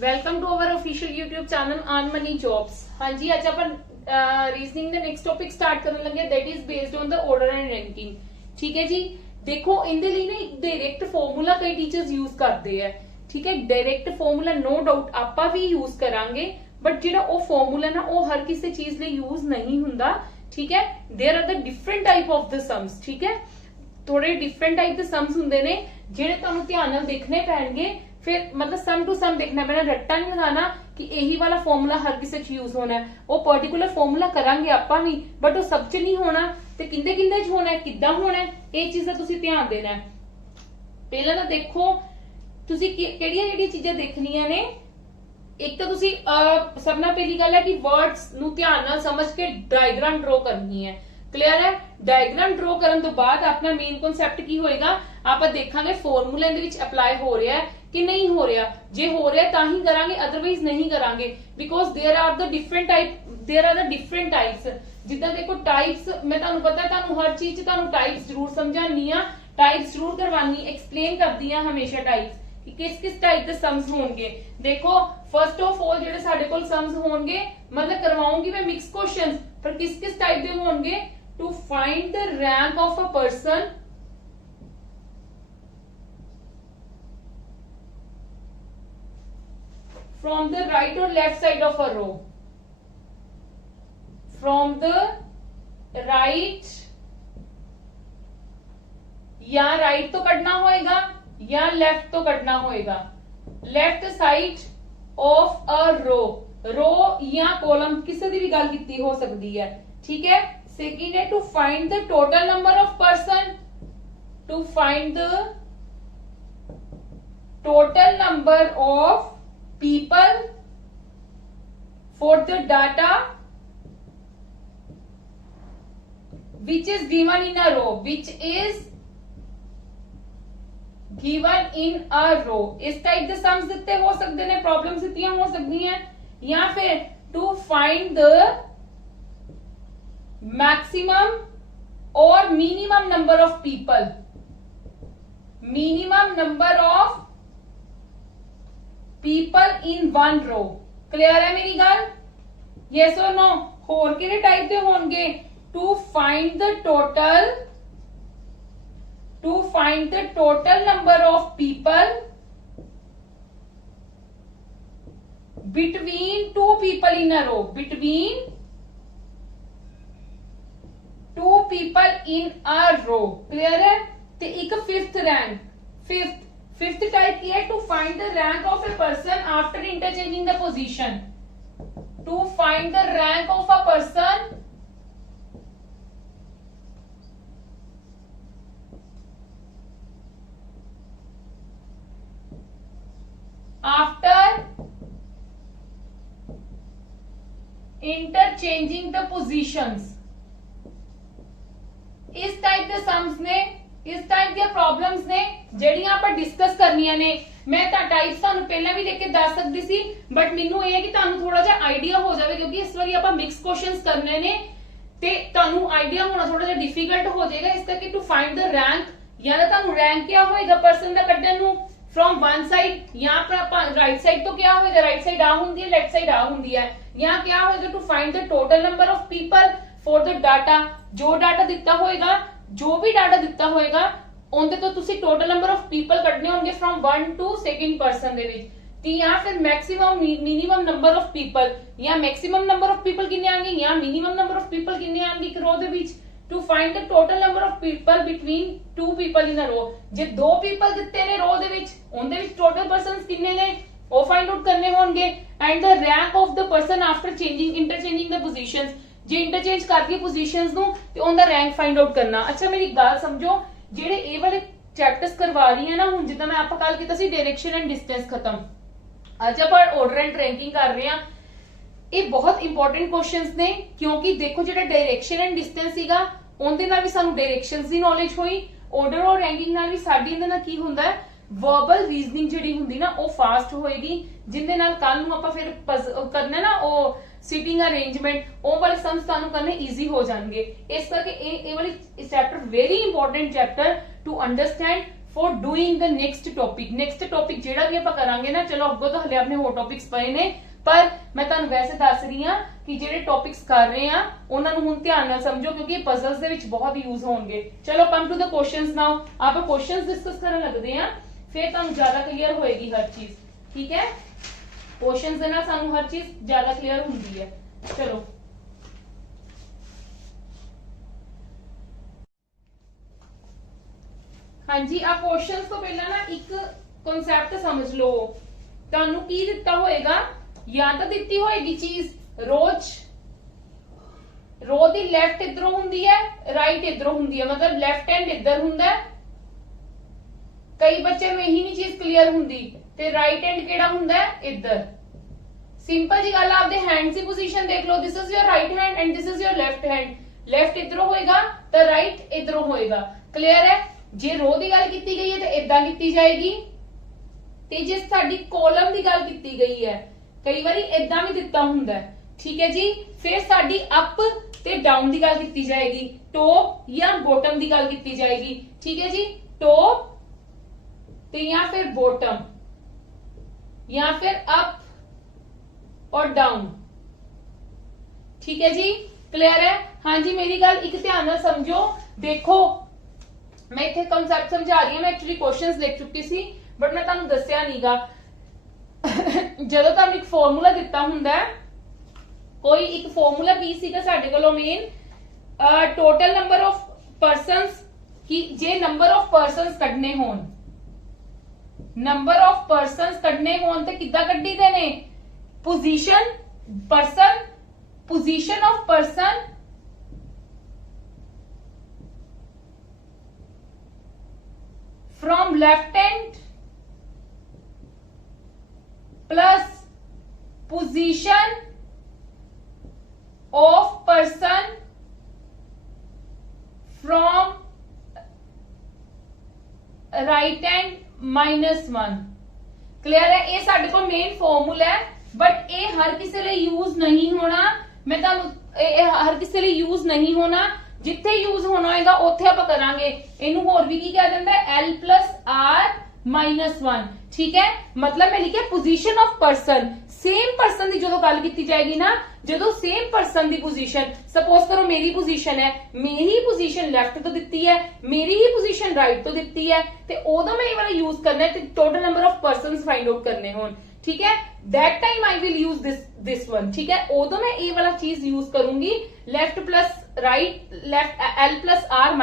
Welcome to our official YouTube channel earn money jobs. हाँ जी, आज अपन रीजनिंग ਦਾ ਨੈਕਸਟ ਟੌਪਿਕ ਸਟਾਰਟ ਕਰਨ ਲੱਗੇ that is based on the order and ranking. ठीक है जी, देखो ਇਹਦੇ ਲਈ ਨਾ ਇੱਕ डायरेक्ट ਫਾਰਮੂਲਾ ਕਈ ਟੀਚਰਸ ਯੂਜ਼ ਕਰਦੇ ਆ। ठीक है, डायरेक्ट ਫਾਰਮੂਲਾ नो डाउट ਆਪਾਂ ਵੀ ਯੂਜ਼ ਕਰਾਂਗੇ, बट ਜਿਹੜਾ ਉਹ ਫਾਰਮੂਲਾ ਨਾ ਉਹ ਹਰ ਕਿਸੇ ਚੀਜ਼ ਲਈ ਯੂਜ਼ ਨਹੀਂ ਹੁੰਦਾ। ठीक है, there are the different type of the sums. ठीक है, थोड़े डिफरेंट टाइप ਦੇ सम्स ਹੁੰਦੇ ਨੇ ਜਿਹੜੇ ਤੁਹਾਨੂੰ ਧਿਆਨ ਨਾਲ ਦੇਖਣੇ ਪੈਣਗੇ। फिर मतलब सम टू सम देखना पैना, रट्टा नहीं लगाना कि यही वाला फॉर्मूला हर किसी च यूज होना है। वो पर्टिकुलर फॉर्मूला करांगे आपां भी, बट वो सब च नहीं होना ते किंदे किंदे च होना है, किद्दां होना है, ये चीज़ दा तुसीं ध्यान देना है। पहला तां देखो तुसीं किहड़ियां-किहड़ियां चीज़ां देखणियां ने। एक तो तुसीं सब नाल पहली गल है कि वर्ड्स नूं ध्यान नाल समझ के डायग्राम ड्रॉ करनी है। क्लियर है? डायग्राम ड्रॉ करन तो बाद अपना मेन कॉन्सेप्ट की होएगा, आपां देखांगे फॉर्मूला दे विच अप्लाई हो रहा है कि नहीं हो रहा। जे हो रहा है तां ही करांगे, अदरवाइज नहीं करांगे, because there are the different types. जिद्दां देखो टाइप्स, मैं तुहानू पता है तुहानू हर चीज तुहानू टाइप्स जरूर समझानी आ, टाइप्स जरूर करवानी, एक्सप्लेन करदी आ हमेशा टाइप्स कि किस किस टाइप के सम्स होंगे। देखो फर्स्ट ऑफ ऑल जेडे साडे कोल सम्स होंगे, मतलब करवाऊंगी मैं मिक्स क्वेश्चंस, पर किस किस टाइप के होंगे। To find the rank of a person from the right or left side of a row, from the right या राइट तो कटना होएगा या लेफ्ट तो कटना होएगा। लेफ्ट साइड ऑफ अ रो, रो या कॉलम किसी दी भी गल कीती हो सकती है। ठीक है, सेकंड है to find the total number of person, to find the total number of people for the data which is given in a row, which is given in a row। इस टाइप के sums दिते हो सकते हैं, problems दित्तियां हो सकती हैं। या फिर टू फाइंड द मैक्सिमम और minimum number of people, minimum number of people in one row. Clear है मेरी गल? यस और नो? होर किहड़े टाइप दे होणगे? To find the total number of people between two people in a row, between two people in a row. Clear है? ते एक फिफ्थ रैंक, फिफ्थ टाइप की है to find the rank of a person after interchanging the position. To find the rank of a person after interchanging the positions. इस type के sums ने, इस type दी problems ने ਜਿਹੜੀਆਂ ਆਪਾਂ ਡਿਸਕਸ ਕਰਨੀਆਂ ਨੇ। मैं टाइप्स ਤੁਹਾਨੂੰ ਪਹਿਲਾਂ ਵੀ ਲਿਖ ਕੇ ਦੱਸ ਸਕਦੀ ਸੀ, ਬਟ ਮੈਨੂੰ ਇਹ ਹੈ ਕਿ ਤੁਹਾਨੂੰ ਥੋੜਾ ਜਿਹਾ ਆਈਡੀਆ ਹੋ ਜਾਵੇ, ਕਿਉਂਕਿ ਇਸ ਵਾਰੀ ਆਪਾਂ ਮਿਕਸ ਕੁਐਸਚਨਸ ਕਰਨੇ ਨੇ ਤੇ ਤੁਹਾਨੂੰ ਆਈਡੀਆ ਹੋਣਾ ਥੋੜਾ ਜਿਹਾ ਡਿਫਿਕਲਟ ਹੋ ਜਾਏਗਾ। ਇਸ ਕਰਕੇ ਟੂ ਫਾਈਂਡ ਦ ਰੈਂਕ, ਜਾਂ ਤਾਂ ਤੁਹਾਨੂੰ ਰੈਂਕ ਕਿਆ ਹੋਏਗਾ ਪਰਸਨ ਦਾ ਕੱਢਣ ਨੂੰ फ्रॉम वन साइड, ਜਾਂ ਪਰ ਰਾਈਟ ਸਾਈਡ ਤੋਂ ਕਿਆ ਹੋਏਗਾ, ਰਾਈਟ ਸਾਈਡ ਆ ਹੁੰਦੀ ਹੈ, ਲੈਫਟ ਸਾਈਡ ਆ ਹੁੰਦੀ ਹੈ। ਜਾਂ ਕਿਆ ਹੋਏਗਾ to find the total number of people for the data. जो डाटा ਦਿੱਤਾ होएगा, जो भी डाटा ਦਿੱਤਾ होएगा ਉਹਦੇ ਤੋਂ ਤੁਸੀਂ ਟੋਟਲ ਨੰਬਰ ਆਫ ਪੀਪਲ ਕੱਢਨੇ ਹੋਣਗੇ ਫਰਮ 1 ਟੂ ਸੈਕਿੰਡ ਪਰਸਨ ਦੇ ਵਿੱਚ। ਤੇ ਜਾਂ ਫਿਰ maximum minimum number of people, ਜਾਂ ਮੈਕਸਿਮਮ ਨੰਬਰ ਆਫ ਪੀਪਲ ਕਿੰਨੇ ਆਣਗੇ ਜਾਂ ਮਿਨੀਮਮ ਨੰਬਰ ਆਫ ਪੀਪਲ ਕਿੰਨੇ ਆਣਗੇ ਇੱਕ ਰੋ ਦੇ ਵਿੱਚ। To find the total number of people between two people in a row. ਜੇ ਦੋ ਪੀਪਲ ਦਿੱਤੇ ਨੇ ਰੋ ਦੇ ਵਿੱਚ, ਉਹਦੇ ਵਿੱਚ ਟੋਟਲ ਪਰਸਨਸ ਕਿੰਨੇ ਨੇ ਉਹ ਫਾਈਂਡ ਆਊਟ ਕਰਨੇ ਹੋਣਗੇ। And the rank of the person after interchanging the positions. ਜੇ ਇੰਟਰਚੇਂਜ ਕਰਦੀ ਪੋਜੀਸ਼ਨਸ ਨੂੰ ਤੇ ਉਹਦਾ ਰੈਂਕ ਫਾਈਂਡ ਆਊਟ ਕਰਨਾ। ਅੱਛਾ ਮੇਰੀ ਗੱਲ ਸਮਝੋ, ਜਿਹੜੇ ਇਹ ਵਾਲੇ ਚੈਪਟਰਸ ਕਰਵਾ ਰਹੀ ਹੈ ਨਾ ਹੁਣ, ਜਿੱਦਾਂ ਮੈਂ ਆਪਾਂ ਕੱਲ ਕੀਤਾ ਸੀ डायरेक्शन एंड डिस्टेंस खत्म, ਅੱਜ ਆਪਾਂ ਆਰਡਰ ਐਂਡ ਰੈਂਕਿੰਗ ਕਰ ਰਹੇ ਹਾਂ। ਇਹ ਬਹੁਤ ਇੰਪੋਰਟੈਂਟ ਕੁਐਸਚਨਸ ਨੇ, ਕਿਉਂਕਿ ਦੇਖੋ ਜਿਹੜਾ डायरेक्शन एंड डिस्टेंस ਸੀਗਾ ਉਹਦੇ ਨਾਲ ਵੀ ਸਾਨੂੰ ਡਾਇਰੈਕਸ਼ਨਸ ਦੀ ਨੌਲੇਜ ਹੋਈ, ਆਰਡਰ ਔਰ ਰੈਂਕਿੰਗ ਨਾਲ ਵੀ ਸਾਡੀ ਇਹਦੇ ਨਾਲ ਕੀ ਹੁੰਦਾ ਹੈ, ਵਰਬਲ ਰੀਜ਼ਨਿੰਗ ਜਿਹੜੀ ਹੁੰਦੀ ਨਾ ਉਹ ਫਾਸਟ ਹੋਏਗੀ, ਜਿੰਦੇ ਨਾਲ ਕੱਲ ਨੂੰ ਆਪਾਂ ਫਿਰ ਕਰਨਾ ਨਾ ਉਹ सीटिंग अरेंजमेंट, ਉਹ ਵਾਲੇ सम्स ਤੁਹਾਨੂੰ ਕਰਨੇ ਈਜ਼ੀ ਹੋ ਜਾਣਗੇ। ਇਸ ਕਰਕੇ ਇਹ ਵਾਲੀ chapter very important chapter two understand for doing the next topic ਜਿਹੜਾ ਵੀ ਆਪਾਂ ਕਰਾਂਗੇ ਨਾ, ਚਲੋ ਅੱਗੋਂ ਤਾਂ ਹਲੇ ਆਪਣੇ ਹੋਰ ਟੌਪਿਕਸ ਪਏ ਨੇ, ਪਰ ਮੈਂ ਤੁਹਾਨੂੰ ਵੈਸੇ ਦੱਸ ਰਹੀ ਹਾਂ ਕਿ ਜਿਹੜੇ ਟੌਪਿਕਸ ਕਰ ਰਹੇ ਆ ਉਹਨਾਂ ਨੂੰ ਹੁਣ ਧਿਆਨ ਨਾਲ ਸਮਝੋ, ਕਿਉਂਕਿ ਇਹ ਪਜ਼ਲਸ ਦੇ ਵਿੱਚ ਬਹੁਤ ਯੂਜ਼ ਹੋਣਗੇ। ਚਲੋ ਕਮ ਟੂ ਦ ਕੁਐਸਚਨਸ ਨਾਓ, ਆਪਾਂ ਕੁਐਸਚਨਸ ਡਿਸਕਸ ਕਰਨ ਲੱਗਦੇ ਆ, ਫਿਰ ਤੁਹਾਨੂੰ ਜ਼ਿਆਦਾ ਕਲੀਅਰ ਹੋਏਗੀ ਹਰ ਚੀਜ਼, ਠੀਕ ਹੈ। ਕੁਐਸਚਨਸ ਦੇ ਨਾਲ ਸਾਨੂੰ ਹਰ ਚੀਜ਼ ਜ਼ਿਆਦਾ ਕਲੀਅਰ ਹੁੰਦੀ ਹੈ। ਚਲੋ ਹਾਂਜੀ, ਆ ਕੁਐਸਚਨਸ ਤੋਂ ਪਹਿਲਾਂ ਨਾ ਇੱਕ ਕਨਸੈਪਟ ਸਮਝ ਲਓ। ਤੁਹਾਨੂੰ ਕੀ ਦਿੱਤਾ ਹੋਏਗਾ, ਜਾਂ ਤਾਂ ਦਿੱਤੀ ਹੋਏਗੀ ਚੀਜ਼ ਰੋ ਦੀ ਲੈਫਟ ਇਧਰੋਂ ਹੁੰਦੀ ਹੈ, ਰਾਈਟ ਇਧਰੋਂ ਹੁੰਦੀ ਹੈ, ਮਤਲਬ ਲੈਫਟ ਹੈਂਡ ਇੱਧਰ ਹੁੰਦਾ ਹੈ। ਕਈ ਬੱਚਿਆਂ ਨੂੰ ਇਹੀ ਨਹੀਂ ਚੀਜ਼ ਕਲੀਅਰ ਹੁੰਦੀ, ਤੇ ਰਾਈਟ ਹੈਂਡ ਕਿਹੜਾ ਹੁੰਦਾ ਹੈ, ਇੱਧਰ। ਸਿੰਪਲ ਜੀ ਗੱਲ, ਆਪਦੇ ਹੈਂਡਸ ਦੀ ਪੋਜੀਸ਼ਨ ਦੇਖ ਲਓ। This is your right hand and this is your left hand. Left ਇਧਰੋਂ ਹੋਏਗਾ ਤਾਂ ਰਾਈਟ ਇਧਰੋਂ ਹੋਏਗਾ। ਕਲੀਅਰ ਹੈ। ਜੇ ਰੋ ਦੀ ਗੱਲ ਕੀਤੀ ਗਈ ਹੈ ਤਾਂ ਇਦਾਂ ਕੀਤੀ ਜਾਏਗੀ, ਤੇ ਜੇ ਸਾਡੀ ਕਾਲਮ ਦੀ ਗੱਲ ਕੀਤੀ ਗਈ ਹੈ, ਕਈ ਵਾਰੀ ਇਦਾਂ ਵੀ ਦਿੱਤਾ ਹੁੰਦਾ ਹੈ, ਠੀਕ ਹੈ ਜੀ। ਫਿਰ ਸਾਡੀ ਅਪ ਤੇ ਡਾਊਨ ਦੀ ਗੱਲ ਕੀਤੀ ਜਾਏਗੀ, ਟੌਪ ਜਾਂ ਬੋਟਮ ਦੀ ਗੱਲ ਕੀਤੀ ਜਾਏਗੀ, ਠੀਕ ਹੈ ਜੀ। ਟੌਪ ਤੇ ਜਾਂ ਫਿਰ ਬੋਟਮ, ਜਾਂ ਫਿਰ ਅਪ और डाउन, ठीक है जी। क्लियर है। हाँ जी, मेरी गल एक ध्यान नाल समझो। देखो मैं इत्थे कांसेप्ट समझा रही हूं, मैं एक्चुअली क्वेश्चंस लिख चुकी सी, बट मैं तुहानू दस्सिया नहींगा। जदों तुहानू एक फॉर्मूला दिता हुंदा है, कोई एक फॉर्मूला की सीगा साडे कोलों main, total number of persons की, जे नंबर ऑफ पर्सनस कढने होण, नंबर ऑफ पर्सनस कढने होण ते किद्दां कढी दे ने, position person, position of person from left hand plus position of person from right hand -1। Clear है। ये साडे कोल मेन फॉर्मूला है, बट ये हर किसी लिए यूज नहीं होना। मैं हर किसी लिए यूज नहीं होना, जिथे यूज होना होगा उत्थे आपां करांगे। इनू होर भी की कह दिंदा है, L + R - 1, ठीक है। मतलब मैं लिखिया position of person, same person की जो गल की जाएगी ना, जो सेम पर्सन की पोजीशन, सपोज करो मेरी पोजीशन है, मेरी पोजीशन लेफ्ट तो दी है, मेरी ही पोजीशन राइट तो दी है, तो उदों मैं ये वाला यूज करना है, total number of persons find out करने होन, ठीक है। That time I will use this one, ठीक है। उदों मैं ये वाला चीज यूज करूंगी, left plus right, left L + R -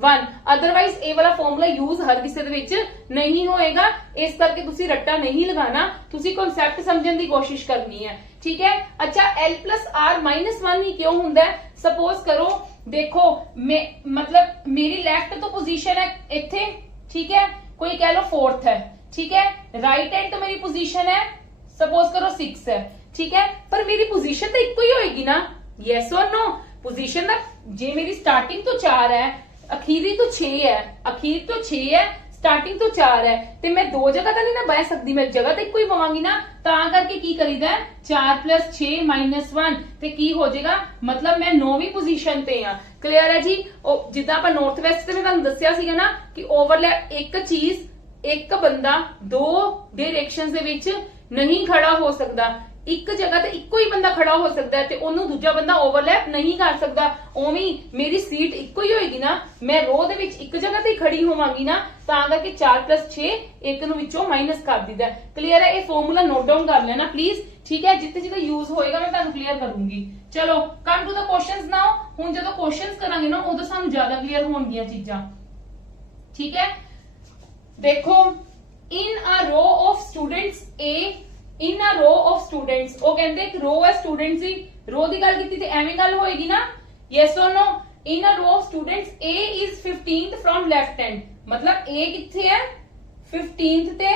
1। Otherwise ये वाला फॉर्मूला यूज हर किसी दे विच नहीं होएगा, इस करके तुसी रट्टा नहीं लगाना, तुसी कांसेप्ट समझने की कोशिश करनी है, ठीक है। अच्छा, L + R - 1 ही क्यों हुंदा है? सपोज करो, देखो मतलब मेरी लेफ्ट तो पोजीशन है इत्थे, ठीक है, कोई कह लो 4th है, ठीक है। राइट हैंड तो मेरी पोजीशन है, सपोज करो 6 है, ठीक है, पर मेरी पोजीशन तो इक्को ही होएगी ना, यस और नो। पोजीशन दा जे मेरी स्टार्टिंग तो 4 है, अखीरी तो 6 है, अखीर तो 6 है, स्टार्टिंग तो 4 है, ते मैं दो जगह तो नहीं ना बह सकती, मैं जगह तो इक्को ही पवांगी ना, तां करके की करीदा 4 + 6 - 1 ते की हो जाएगा, मतलब मैं 9वीं पोजीशन ते हां। क्लियर है जी। जिद्दां आपां नॉर्थ वेस्ट ते मैं तुहानू दस्सिया सीगा ना कि ओवरलैप एक चीज, एक बंदा दो डायरेक्शंस दे विच नहीं खड़ा हो सकता, एक जगह ते इक्को ही बंदा खड़ा हो सकता है, ते ओनू दूजा बंदा ओवरलैप नहीं कर सकता। उवें मेरी सीट इक्को ही होएगी ना, मैं रो दे विच एक जगह ते खड़ी होवांगी ना, तां करके 4 + 6 एक नू विचों माइनस कर दीदा। क्लियर है। ये फॉर्मूला नोट डाउन कर लेना प्लीज, ठीक है। जिथे जिथे यूज होएगा मैं तुहानू क्लियर करूंगी। चलो come to the questions now. हुण जदों क्वेश्चंस करांगे ना, उदों सानू ज्यादा क्लियर होणगीਆਂ चीजां, ठीक है। देखो, in a row of students A, in a row of students, वो कहते एक रो है स्टूडेंट्स की, रो की गल की एवं गल होएगी ना, यस और no. In a row of students A is 15th from left hand, मतलब ए किथे है 15th ते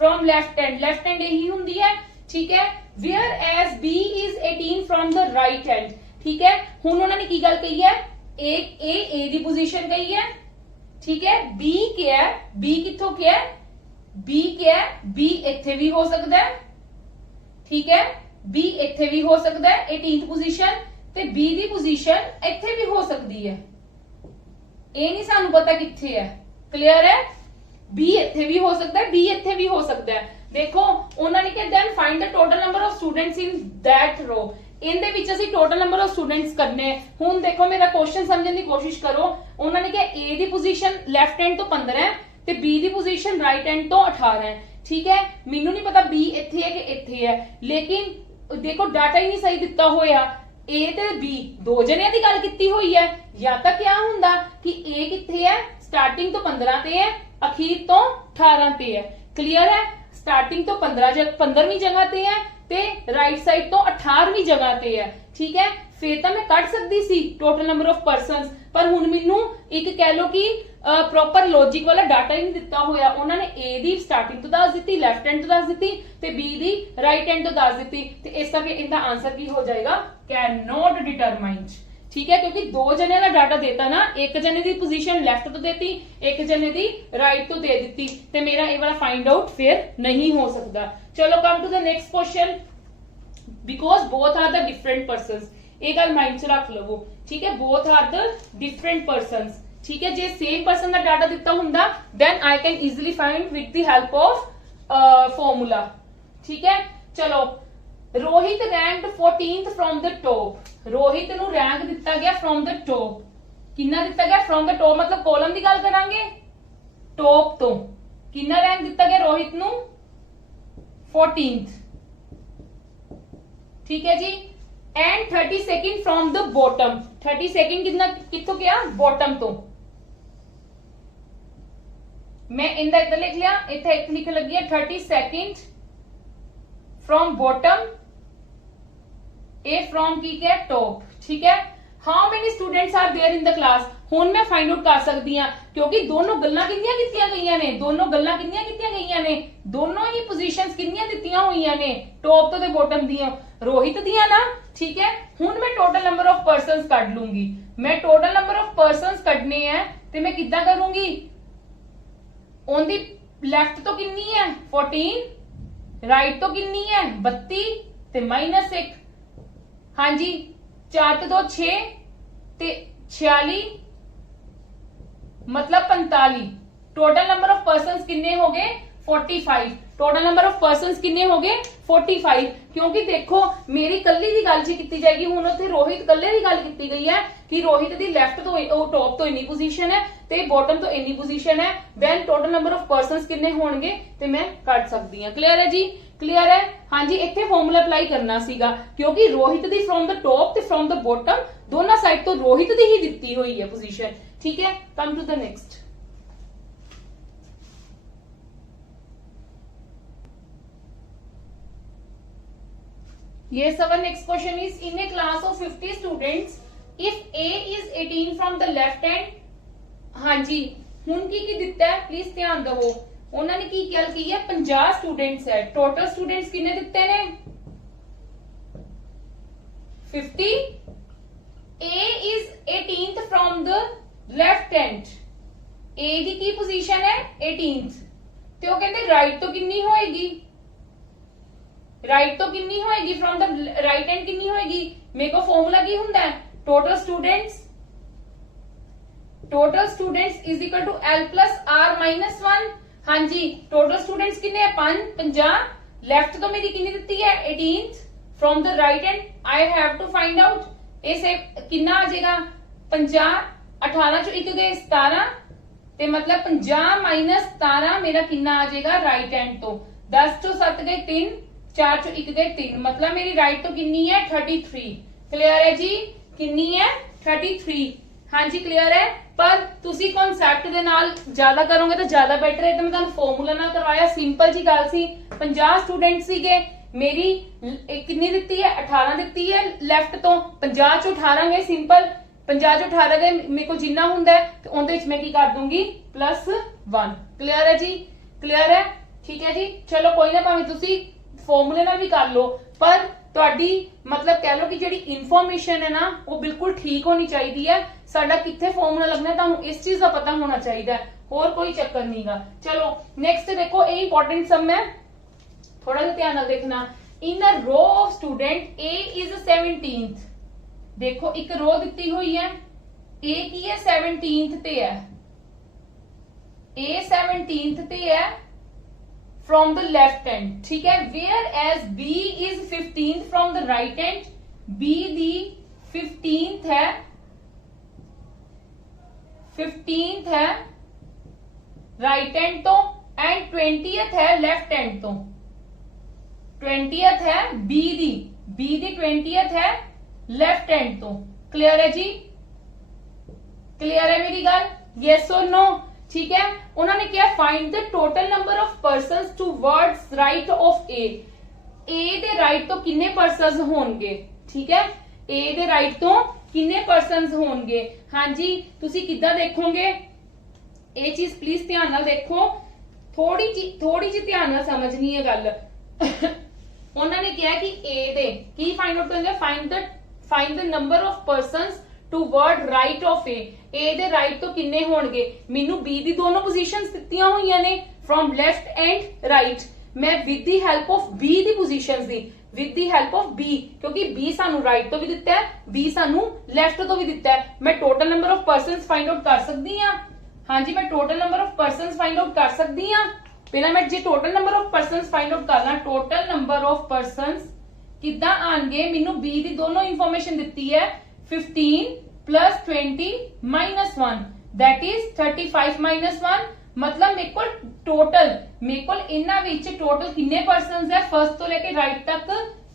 from left hand, left hand यही हुंदी है, ठीक है। Whereas B is 18 from the right hand, ठीक है। हुण उन्होंने की गल कही है, ए दी पोजीशन कही है, ठीक है। बी क्या है, बी किथों क्या है, बी क्या है, बी इत्थे भी हो सकता है, ठीक है, बी इत्थे भी हो सकता है 18th पोजीशन, ते बी दी पोजीशन इत्थे भी हो सकती है, ये नहीं सानू पता कित्थे है। क्लियर है। ਇੱਥੇ ਵੀ ਹੋ ਸਕਦਾ ਹੈ, B ਇੱਥੇ ਵੀ ਹੋ ਸਕਦਾ ਹੈ। ਦੇਖੋ ਉਹਨਾਂ ਨੇ ਕਿਹਾ then find the total number of students in that row। ਇਹਦੇ ਵਿੱਚ ਅਸੀਂ ਟੋਟਲ ਨੰਬਰ ਆਫ ਸਟੂਡੈਂਟਸ ਕਰਨੇ। ਹੁਣ ਦੇਖੋ ਮੇਰਾ ਕੁਐਸਚਨ ਸਮਝਣ ਦੀ ਕੋਸ਼ਿਸ਼ ਕਰੋ। ਉਹਨਾਂ ਨੇ ਕਿਹਾ A the position left hand ਤੋਂ 15 ਹੈ ਤੇ B ਦੀ ਪੋਜੀਸ਼ਨ ਰਾਈਟ ਹੈਂਡ ਤੋਂ 18 ਹੈ। ਠੀਕ ਹੈ, ਮੈਨੂੰ ਨਹੀਂ ਪਤਾ B ਇੱਥੇ ਹੈ ਕਿ ਇੱਥੇ ਹੈ, ਲੇਕਿਨ ਦੇਖੋ ਡਾਟਾ ਹੀ ਨਹੀਂ ਸਹੀ ਦਿੱਤਾ ਹੋਇਆ। A ਤੇ B ਦੋ ਜਣਿਆਂ ਦੀ ਗੱਲ ਕੀਤੀ ਹੋਈ ਹੈ, ਜਾਂ ਤਾਂ ਕਿਆ ਹੁੰਦਾ ਕਿ A ਕਿੱਥੇ ਹੈ, ਸਟਾਰਟਿੰਗ ਤੋਂ 15 ਤੇ ਹੈ, ਅਖੀਰ ਤੋਂ 18 ਤੇ ਹੈ। ਕਲੀਅਰ ਹੈ, ਸਟਾਰਟਿੰਗ ਤੋਂ 15ਵੀਂ ਜਗ੍ਹਾ ਤੇ ਹੈ ਤੇ ਰਾਈਟ ਸਾਈਡ ਤੋਂ 18ਵੀਂ ਜਗ੍ਹਾ ਤੇ ਹੈ। ਠੀਕ ਹੈ, ਫਿਰ ਤਾਂ ਮੈਂ ਕੱਢ ਸਕਦੀ ਸੀ ਟੋਟਲ ਨੰਬਰ ਆਫ ਪਰਸਨਸ, ਪਰ ਹੁਣ ਮੈਨੂੰ ਇੱਕ ਕਹਿ ਲਓ ਕਿ ਪ੍ਰੋਪਰ ਲੌਜੀਕ ਵਾਲਾ ਡਾਟਾ ਹੀ ਨਹੀਂ ਦਿੱਤਾ ਹੋਇਆ। ਉਹਨਾਂ ਨੇ A ਦੀ ਸਟਾਰਟਿੰਗ ਤੋਂ ਦੱਸ ਦਿੱਤੀ, ਲੈਫਟ ਹੈਂਡ ਤੋਂ ਦੱਸ ਦਿੱਤੀ ਤੇ B ਦੀ ਰਾਈਟ ਹੈਂਡ ਤੋਂ ਦੱਸ ਦਿੱਤੀ, ਤੇ ਇਸ ਕਰਕੇ ਇਹਦਾ ਆਨਸਰ ਕੀ ਹੋ ਜਾਏਗਾ, ਕੈਨ ਨੋਟ ਡਿਟਰਮਾਈਨਡ। ਠੀਕ ਹੈ, ਕਿਉਂਕਿ ਦੋ ਜਣੇ ਦਾ ਡਾਟਾ ਦੇਤਾ ਨਾ, ਇੱਕ ਜਣੇ ਦੀ ਪੋਜੀਸ਼ਨ ਲੈਫਟ ਤੋਂ ਦੇਤੀ, ਇੱਕ ਜਣੇ ਦੀ ਰਾਈਟ ਤੋਂ ਦੇ ਦਿੱਤੀ, ਤੇ ਮੇਰਾ ਇਹ ਵਾਲਾ ਫਾਈਂਡ ਆਊਟ ਫਿਰ ਨਹੀਂ ਹੋ ਸਕਦਾ। ਚਲੋ come to the next question. Because both are the different persons, ਇਹ ਗੱਲ ਮਾਈਂਡ 'ਚ ਰੱਖ ਲਵੋ। ਠੀਕ ਹੈ, both are the different persons. ਠੀਕ ਹੈ, ਜੇ ਸੇਮ ਪਰਸਨ ਦਾ ਡਾਟਾ ਦਿੱਤਾ ਹੁੰਦਾ then I can easily find with the help of formula। ਠੀਕ ਹੈ, ਚਲੋ Rohit ranked 14th from the top। Rohit ਨੂੰ ਰੈਂਕ ਦਿੱਤਾ ਗਿਆ from the top। ਕਿੰਨਾ ਦਿੱਤਾ ਗਿਆ from the top, ਮਤਲਬ ਕਾਲਮ ਦੀ ਗੱਲ ਕਰਾਂਗੇ, ਟੌਪ ਤੋਂ ਕਿੰਨਾ ਰੈਂਕ ਦਿੱਤਾ ਗਿਆ ਰੋਹਿਤ ਨੂੰ, 14th। ਠੀਕ ਹੈ ਜੀ, and 32nd from the bottom। 32nd ਕਿੰਨਾ ਕਿੱਥੋਂ ਗਿਆ, ਬॉटम ਤੋਂ। मैं इंदा इधर लिख लिया, इतना एक लिख लगी है 32nd from bottom, A from की क्या, टॉप। ठीक है, how many students are there in the class. हुन मैं फाइंड आउट कर सकती हां, क्योंकि दोनों गल्लां कितनियां कीतियां गईयां ने, दोनों गल्लां कितनियां कीतियां गईयां ने, दोनों ही पोजीशंस कितनियां दित्तियां होईयां ने, टॉप तो ते बॉटम दियां, रोहित दियां ना। ठीक है, हुन मैं टोटल नंबर ऑफ पर्सनस कढ लूंगी। मैं टोटल नंबर ऑफ पर्सनस कढने हैं ते मैं किद्दां करूंगी, ऑन दी लेफ्ट तो कितनी है 14, राइट तो कितनी है 32 ते -1। हाँ जी, 4 ते 2 6 ते 46 मतलब 45। टोटल नंबर ऑफ पर्सनस कितने हो गए 45। टोटल नंबर ऑफ पर्सनस कितने हो गए 45। क्योंकि देखो मेरी कल्ली दी गल की जाएगी, हुण उत्थे रोहित कल्ले दी गल की गई है कि रोहित दी लेफ्ट तो टॉप तो इन्नी पोजीशन है ते बॉटम तो इन्नी पोजीशन है, then total number of persons कितने होणगे ते मैं कट सकती हां। क्लियर है जी, क्लियर है। हाँ जी, इत्थे फॉर्मूला अप्लाई करना सीगा, क्योंकि रोहित दी फ्रॉम द टॉप ते फ्रॉम द बॉटम दोनों साइड तो रोहित दी ही दित्ती हुई है पोजीशन। ठीक है, come to the next. Yes, our next question is, in a class of 50 students, if A is 18 from the left hand। हाँ जी, हुन की दिता है, प्लीज ध्यान दो। उन्होंने की गल की है 50 स्टूडेंट्स है, टोटल स्टूडेंट्स कितने दिते ने 50। A is 18th from the left hand। A दी की पोजीशन है 18th, ते वो कहते राइट तो कितनी होएगी, राइट तो कितनी होएगी फ्रॉम द राइट हैंड कितनी होएगी। मेरे को फॉर्मूला की हुंदा है total students is equal to L plus R minus 1। हाँ जी, टोटल स्टूडेंट्स कितने हैं 50, लेफ्ट तो मेरी कितनी दित्ती है 18th, from the right hand I have to find out इसे कितना आ जाएगा 50, 18 चो 1 गए 17 ते मतलब 50 माइनस 17 मेरा कितना आ जाएगा राइट हैंड तो 10 चो 7 गए 3, 4 चो 1 गए 3, मतलब मेरी राइट तो कितनी है 33। क्लियर है जी, कितनी है 33। हाँ जी क्लियर है, पर तुसी कॉन्सेप्ट दे नाल ज्यादा करोगे तो ज्यादा बेटर है। तो मैं तुहानू फॉर्मूला ना करवाया, सिंपल जी गल सी। 50 स्टूडेंट सीगे, मेरी कितनी दित्ती है 18 दित्ती है लेफ्ट तो, 50 चो 18 गए, सिंपल 50 चो 18 गए, मेरे को जिन्ना हुंदा है तो उहदे विच मैं की कर दूंगी +1। क्लियर है जी, क्लियर है, ठीक है जी। चलो कोई ना, भावें तुसी फॉर्मूले नाल भी कर लो, पर ਤੁਹਾਡੀ मतलब कह लो कि ਜਿਹੜੀ ਇਨਫੋਰਮੇਸ਼ਨ है ना वो बिल्कुल ठीक होनी चाहिए है। साडा किथे फॉर्मूला लगना है ਤੁਹਾਨੂੰ इस चीज का पता होना चाहिए है, और कोई चक्कर नहींगा। चलो नेक्स्ट देखो, ये इंपॉर्टेंट सम है, थोड़ा सा ध्यान नाल देखना। In a row of student A is 17th। देखो एक रो दिती हुई है, A की है 17th ते है, A 17th ਤੇ है from the left hand, ठीक है, whereas B is 15th from the right hand, B the 15th है 15th है right hand तो and 20th है left hand तो 20th है B दी 20th है left hand तो क्लियर है जी, क्लियर है मेरी गल, yes or no, ठीक है। उन्होंने क्या find the total number of persons towards right of A, A they right तो किन्ने पर्सनस होणगे, ठीक है, ए दे राइट तो किन्ने पर्सनस होणगे। हाँ जी, तुसी किद्दां देखोगे ये चीज, प्लीज ध्यान नाल देखो, थोड़ी जी ध्यान नाल समझनी है गल। उन्होंने क्या कि ए दे की फाइंड आउट करेंगे, find the number of persons toward right of A they right तो किन्ने होणगे, मैनू बी दी दोनों पोजीशंस दित्तियां होईयां ने फ्रॉम लेफ्ट एंड राइट, मैं with the help of B दी पोजीशंस दी, with the help of B, क्योंकि बी सानू राइट तो भी दिता है, बी सानू लेफ्ट तो भी दिता है, मैं total number of persons find out कर सकदी हां। हाँ जी, मैं total number of persons find out कर सकदी हां। पहला मैं जे total number of persons find out करना, टोटल नंबर ऑफ पर्सनस किद्दां आणगे, मैनू बी दी दोनों इंफॉर्मेशन दित्ती है 15 plus 20 minus 1 that is 35 minus 1, मतलब मेरे को टोटल इन्हां विच टोटल किन्ने पर्सनस है फर्स्ट तो लेके राइट तक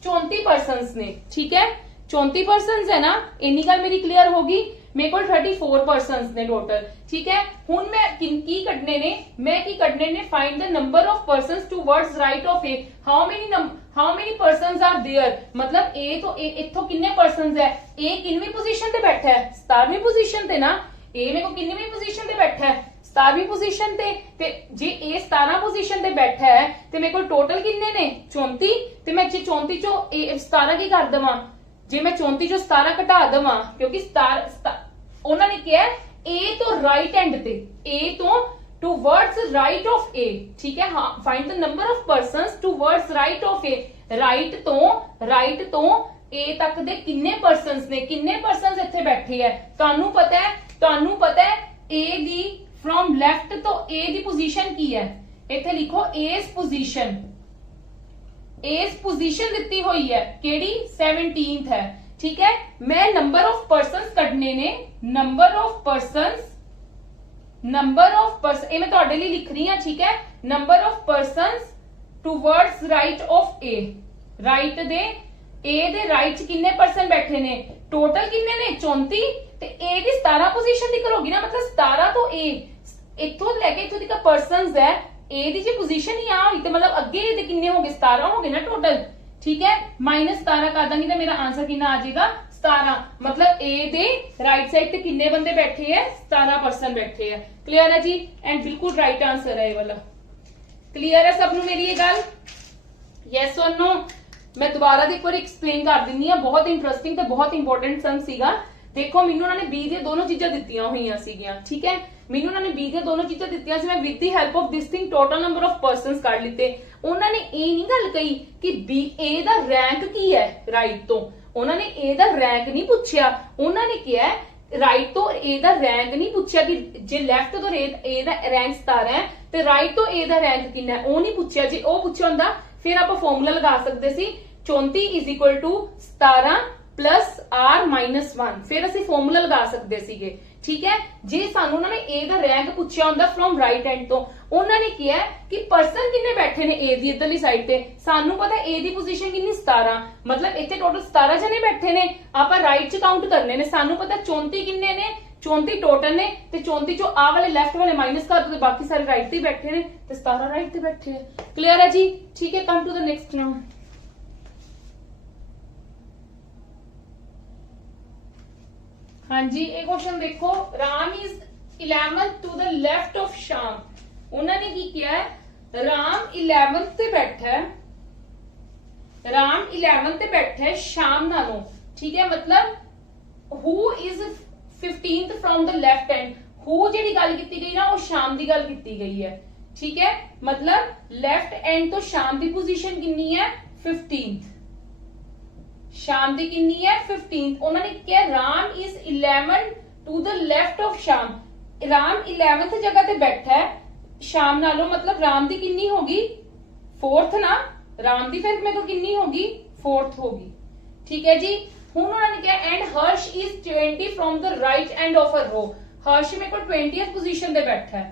34 पर्सनस ने, ठीक है, 34 पर्सनस है ना, इन्नी गल मेरी क्लियर होगी। मेरे को 34 पर्सनस ने टोटल, ठीक है। हुण मैं की कढने ने, find the number of persons towards right of A, how many persons are there, मतलब ए तो इत्थों किन्ने पर्सनस है, ए किन्नवी पोजीशन पे बैठा है, 17वीं पोजीशन ते ना, ए मेरे को किन्नवी पोजीशन पे बैठा है, 17वीं पोजीशन ते जे ए 17 पोजीशन ते बैठा है ते मेरे को टोटल किन्ने ने 34, ते मैं 34 चो 17 की कर देवां, जे मैं 34 चो 17 घटा देवां, क्योंकि उन्होंने क्या है ए तो राइट एंड ते, ए तो टूवर्ड्स राइट ऑफ ए, ठीक है, हाँ, find the number of persons towards right of A, right तो ए तक दे किन्ने पर्सनस ने, किन्ने पर्सनस इत्थे बैठे है, तानू पता है ए दी फ्रॉम लेफ्ट तो ए दी पोजीशन की है, इत्थे लिखो एज पोजीशन दित्ती हुई है, केड़ी 17th है, ठीक है। मैं नंबर ऑफ पर्सनस कढने ने, नंबर ऑफ पर्सन ये मैं तुहाडे लिए लिख रही हूं, ठीक है, number of persons towards right of A, right they A they right च किन्ने पर्सन बैठे ने, टोटल किन्ने ने 34, ते ए दी 17 पोजीशन दी करोगी ना, मतलब 17 तो ए इत्थों लेके इत्थों तक पर्सनस है, ए दी जे पोजीशन ही आ हुई, तो मतलब अगे दे किन्ने हो गए 17 हो गए ना टोटल, ठीक है, माइनस 17 कर दांगी तो मेरा आंसर कितना आ जाएगा 17, मतलब ए दे राइट साइड ते किन्ने बंदे बैठे हैं, 17 पर्सन बैठे हैं, क्लियर है जी, एंड बिल्कुल राइट आंसर है ये वाला, क्लियर है सबनू मेरी ये गल, यस और नो। मैं दोबारा एक बार एक्सप्लेन कर दिंदी हां, बहुत इंटरेस्टिंग ते बहुत इंपॉर्टेंट सम सीगा। देखो मैनू उन्होंने बी दी दोनों चीजां दित्तियां होईयां सीगियां, ठीक है, मैनू उन्होंने बी दी दोनों चीजां दित्तियां सी, मैं with the help of this thing total number of persons कर लिते। उन्होंने ये नहीं गल कही कि बी ए दा रैंक की है राइट तो, उन्होंने ए दा रैंक नहीं पूछया, उन्होंने क्या है राइट तो ए दा रैंक नहीं पूछया कि जे लेफ्ट तो ए दा रैंक 17 है ते राइट तो ए दा रैंक कितना है, वो नहीं पूछया। जे वो पूछया हुंदा फिर आप फॉर्मूला लगा सकते सी 34 is equal to 17 plus R minus 1, फिर असं फॉर्मूला लगा सकते सीगे, ठीक है। जे सानू उन्होंने ए दा रैंक पूछया हुंदा फ्रॉम राइट हैंड तो, उन्होंने किया कि पर्सन किन्ने बैठे ने ए दी इधरली साइड ते, सानू पता ए दी पोजीशन किन्नी 17, मतलब इत्थे टोटल 17 जने बैठे ने, आपां राइट च काउंट करने ने, सानू पता 34 किन्ने ने, 34 टोटल ने, ते 34 चो आ वाले लेफ्ट वाले माइनस कर दो, बाकी सारे राइट ते बैठे ने, ते 17 राइट ते बैठे हैं, क्लियर है जी, ठीक है। Come to the next now, हाँ जी, एक क्वेश्चन देखो, Ram is 11th to the left of Shyam, उन्होंने की किया है, राम 11th ते बैठा है, राम 11th ते बैठा है श्याम नालों, ठीक है, मतलब who is 15th from the left hand, who जी गल की गई ना वो श्याम की गल की गई है, ठीक है, मतलब लेफ्ट हैंड तो श्याम की पोजीशन कितनी है 15th, श्याम दी कितनी है 15th। उन्होंने क्या Ram is 11 to the left of Shyam, Ram 11th जगह ते बैठा है शाम नालों मतलब राम दी किन्नी होगी, फोर्थ ना, राम दी फिर मेरे को किन्नी होगी, फोर्थ होगी। ठीक है जी। हुण उन्होंने क्या, and Harsh is 20 from the right end of a row. Harsh मेरे को 20th पोजीशन पे बैठा है,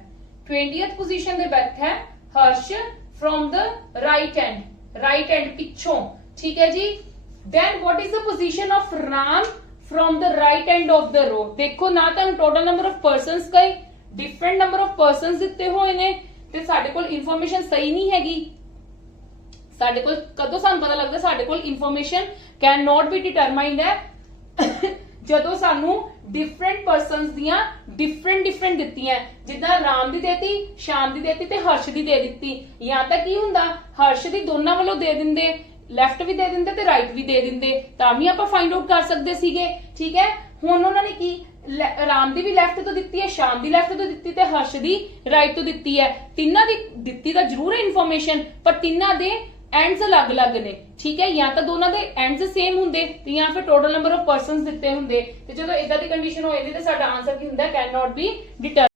20th पोजीशन पे बैठा है Harsh from the right end, right end पिछों। ठीक है जी। Then what is the position of Ram from the right end of the row. देखो ना तो टोटल नंबर ऑफ पर्सनस कई डिफरेंट नंबर ऑफ पर्सनस दिते हुए ने ते साडे कोल इंफॉर्मेशन सही नहीं हैगी। साडे कोल कदों सानू पता लगदा साडे कोल information can not be determined है जदों सानू डिफरेंट पर्सनस दियां डिफरेंट डिफरेंट दित्तियां, जिद्दां राम दी देती, श्याम दी देती ते हर्ष दी दे दित्ती। या तां की हुंदा, हर्ष दी दोनों वालों दे दिंदे, लैफ्ट भी दे दिंदे ते राइट भी दे दिंदे, तां भी आपां फाइंड आउट कर सकदे सीगे। ठीक है। हुण उन्हां ने की, राम दी भी लैफ्ट तो दित्ती है, श्याम दी लैफ्ट तो दित्ती ते हर्ष दी राइट तो दित्ती है। तिन्ना दी दित्ती तां जरूर है इन्फॉर्मेशन, पर तिन्ना दे एंड्स अलग अलग ने। ठीक है। या तो दोनों दे एंड्स सेम हुंदे ते या फिर टोटल नंबर ऑफ पर्सनस दित्ते हुंदे, ते जदों इदां दी कंडीशन हो जांदी ते साडा आंसर की हुंदा, कैन नॉट बी डिटरमाइंड।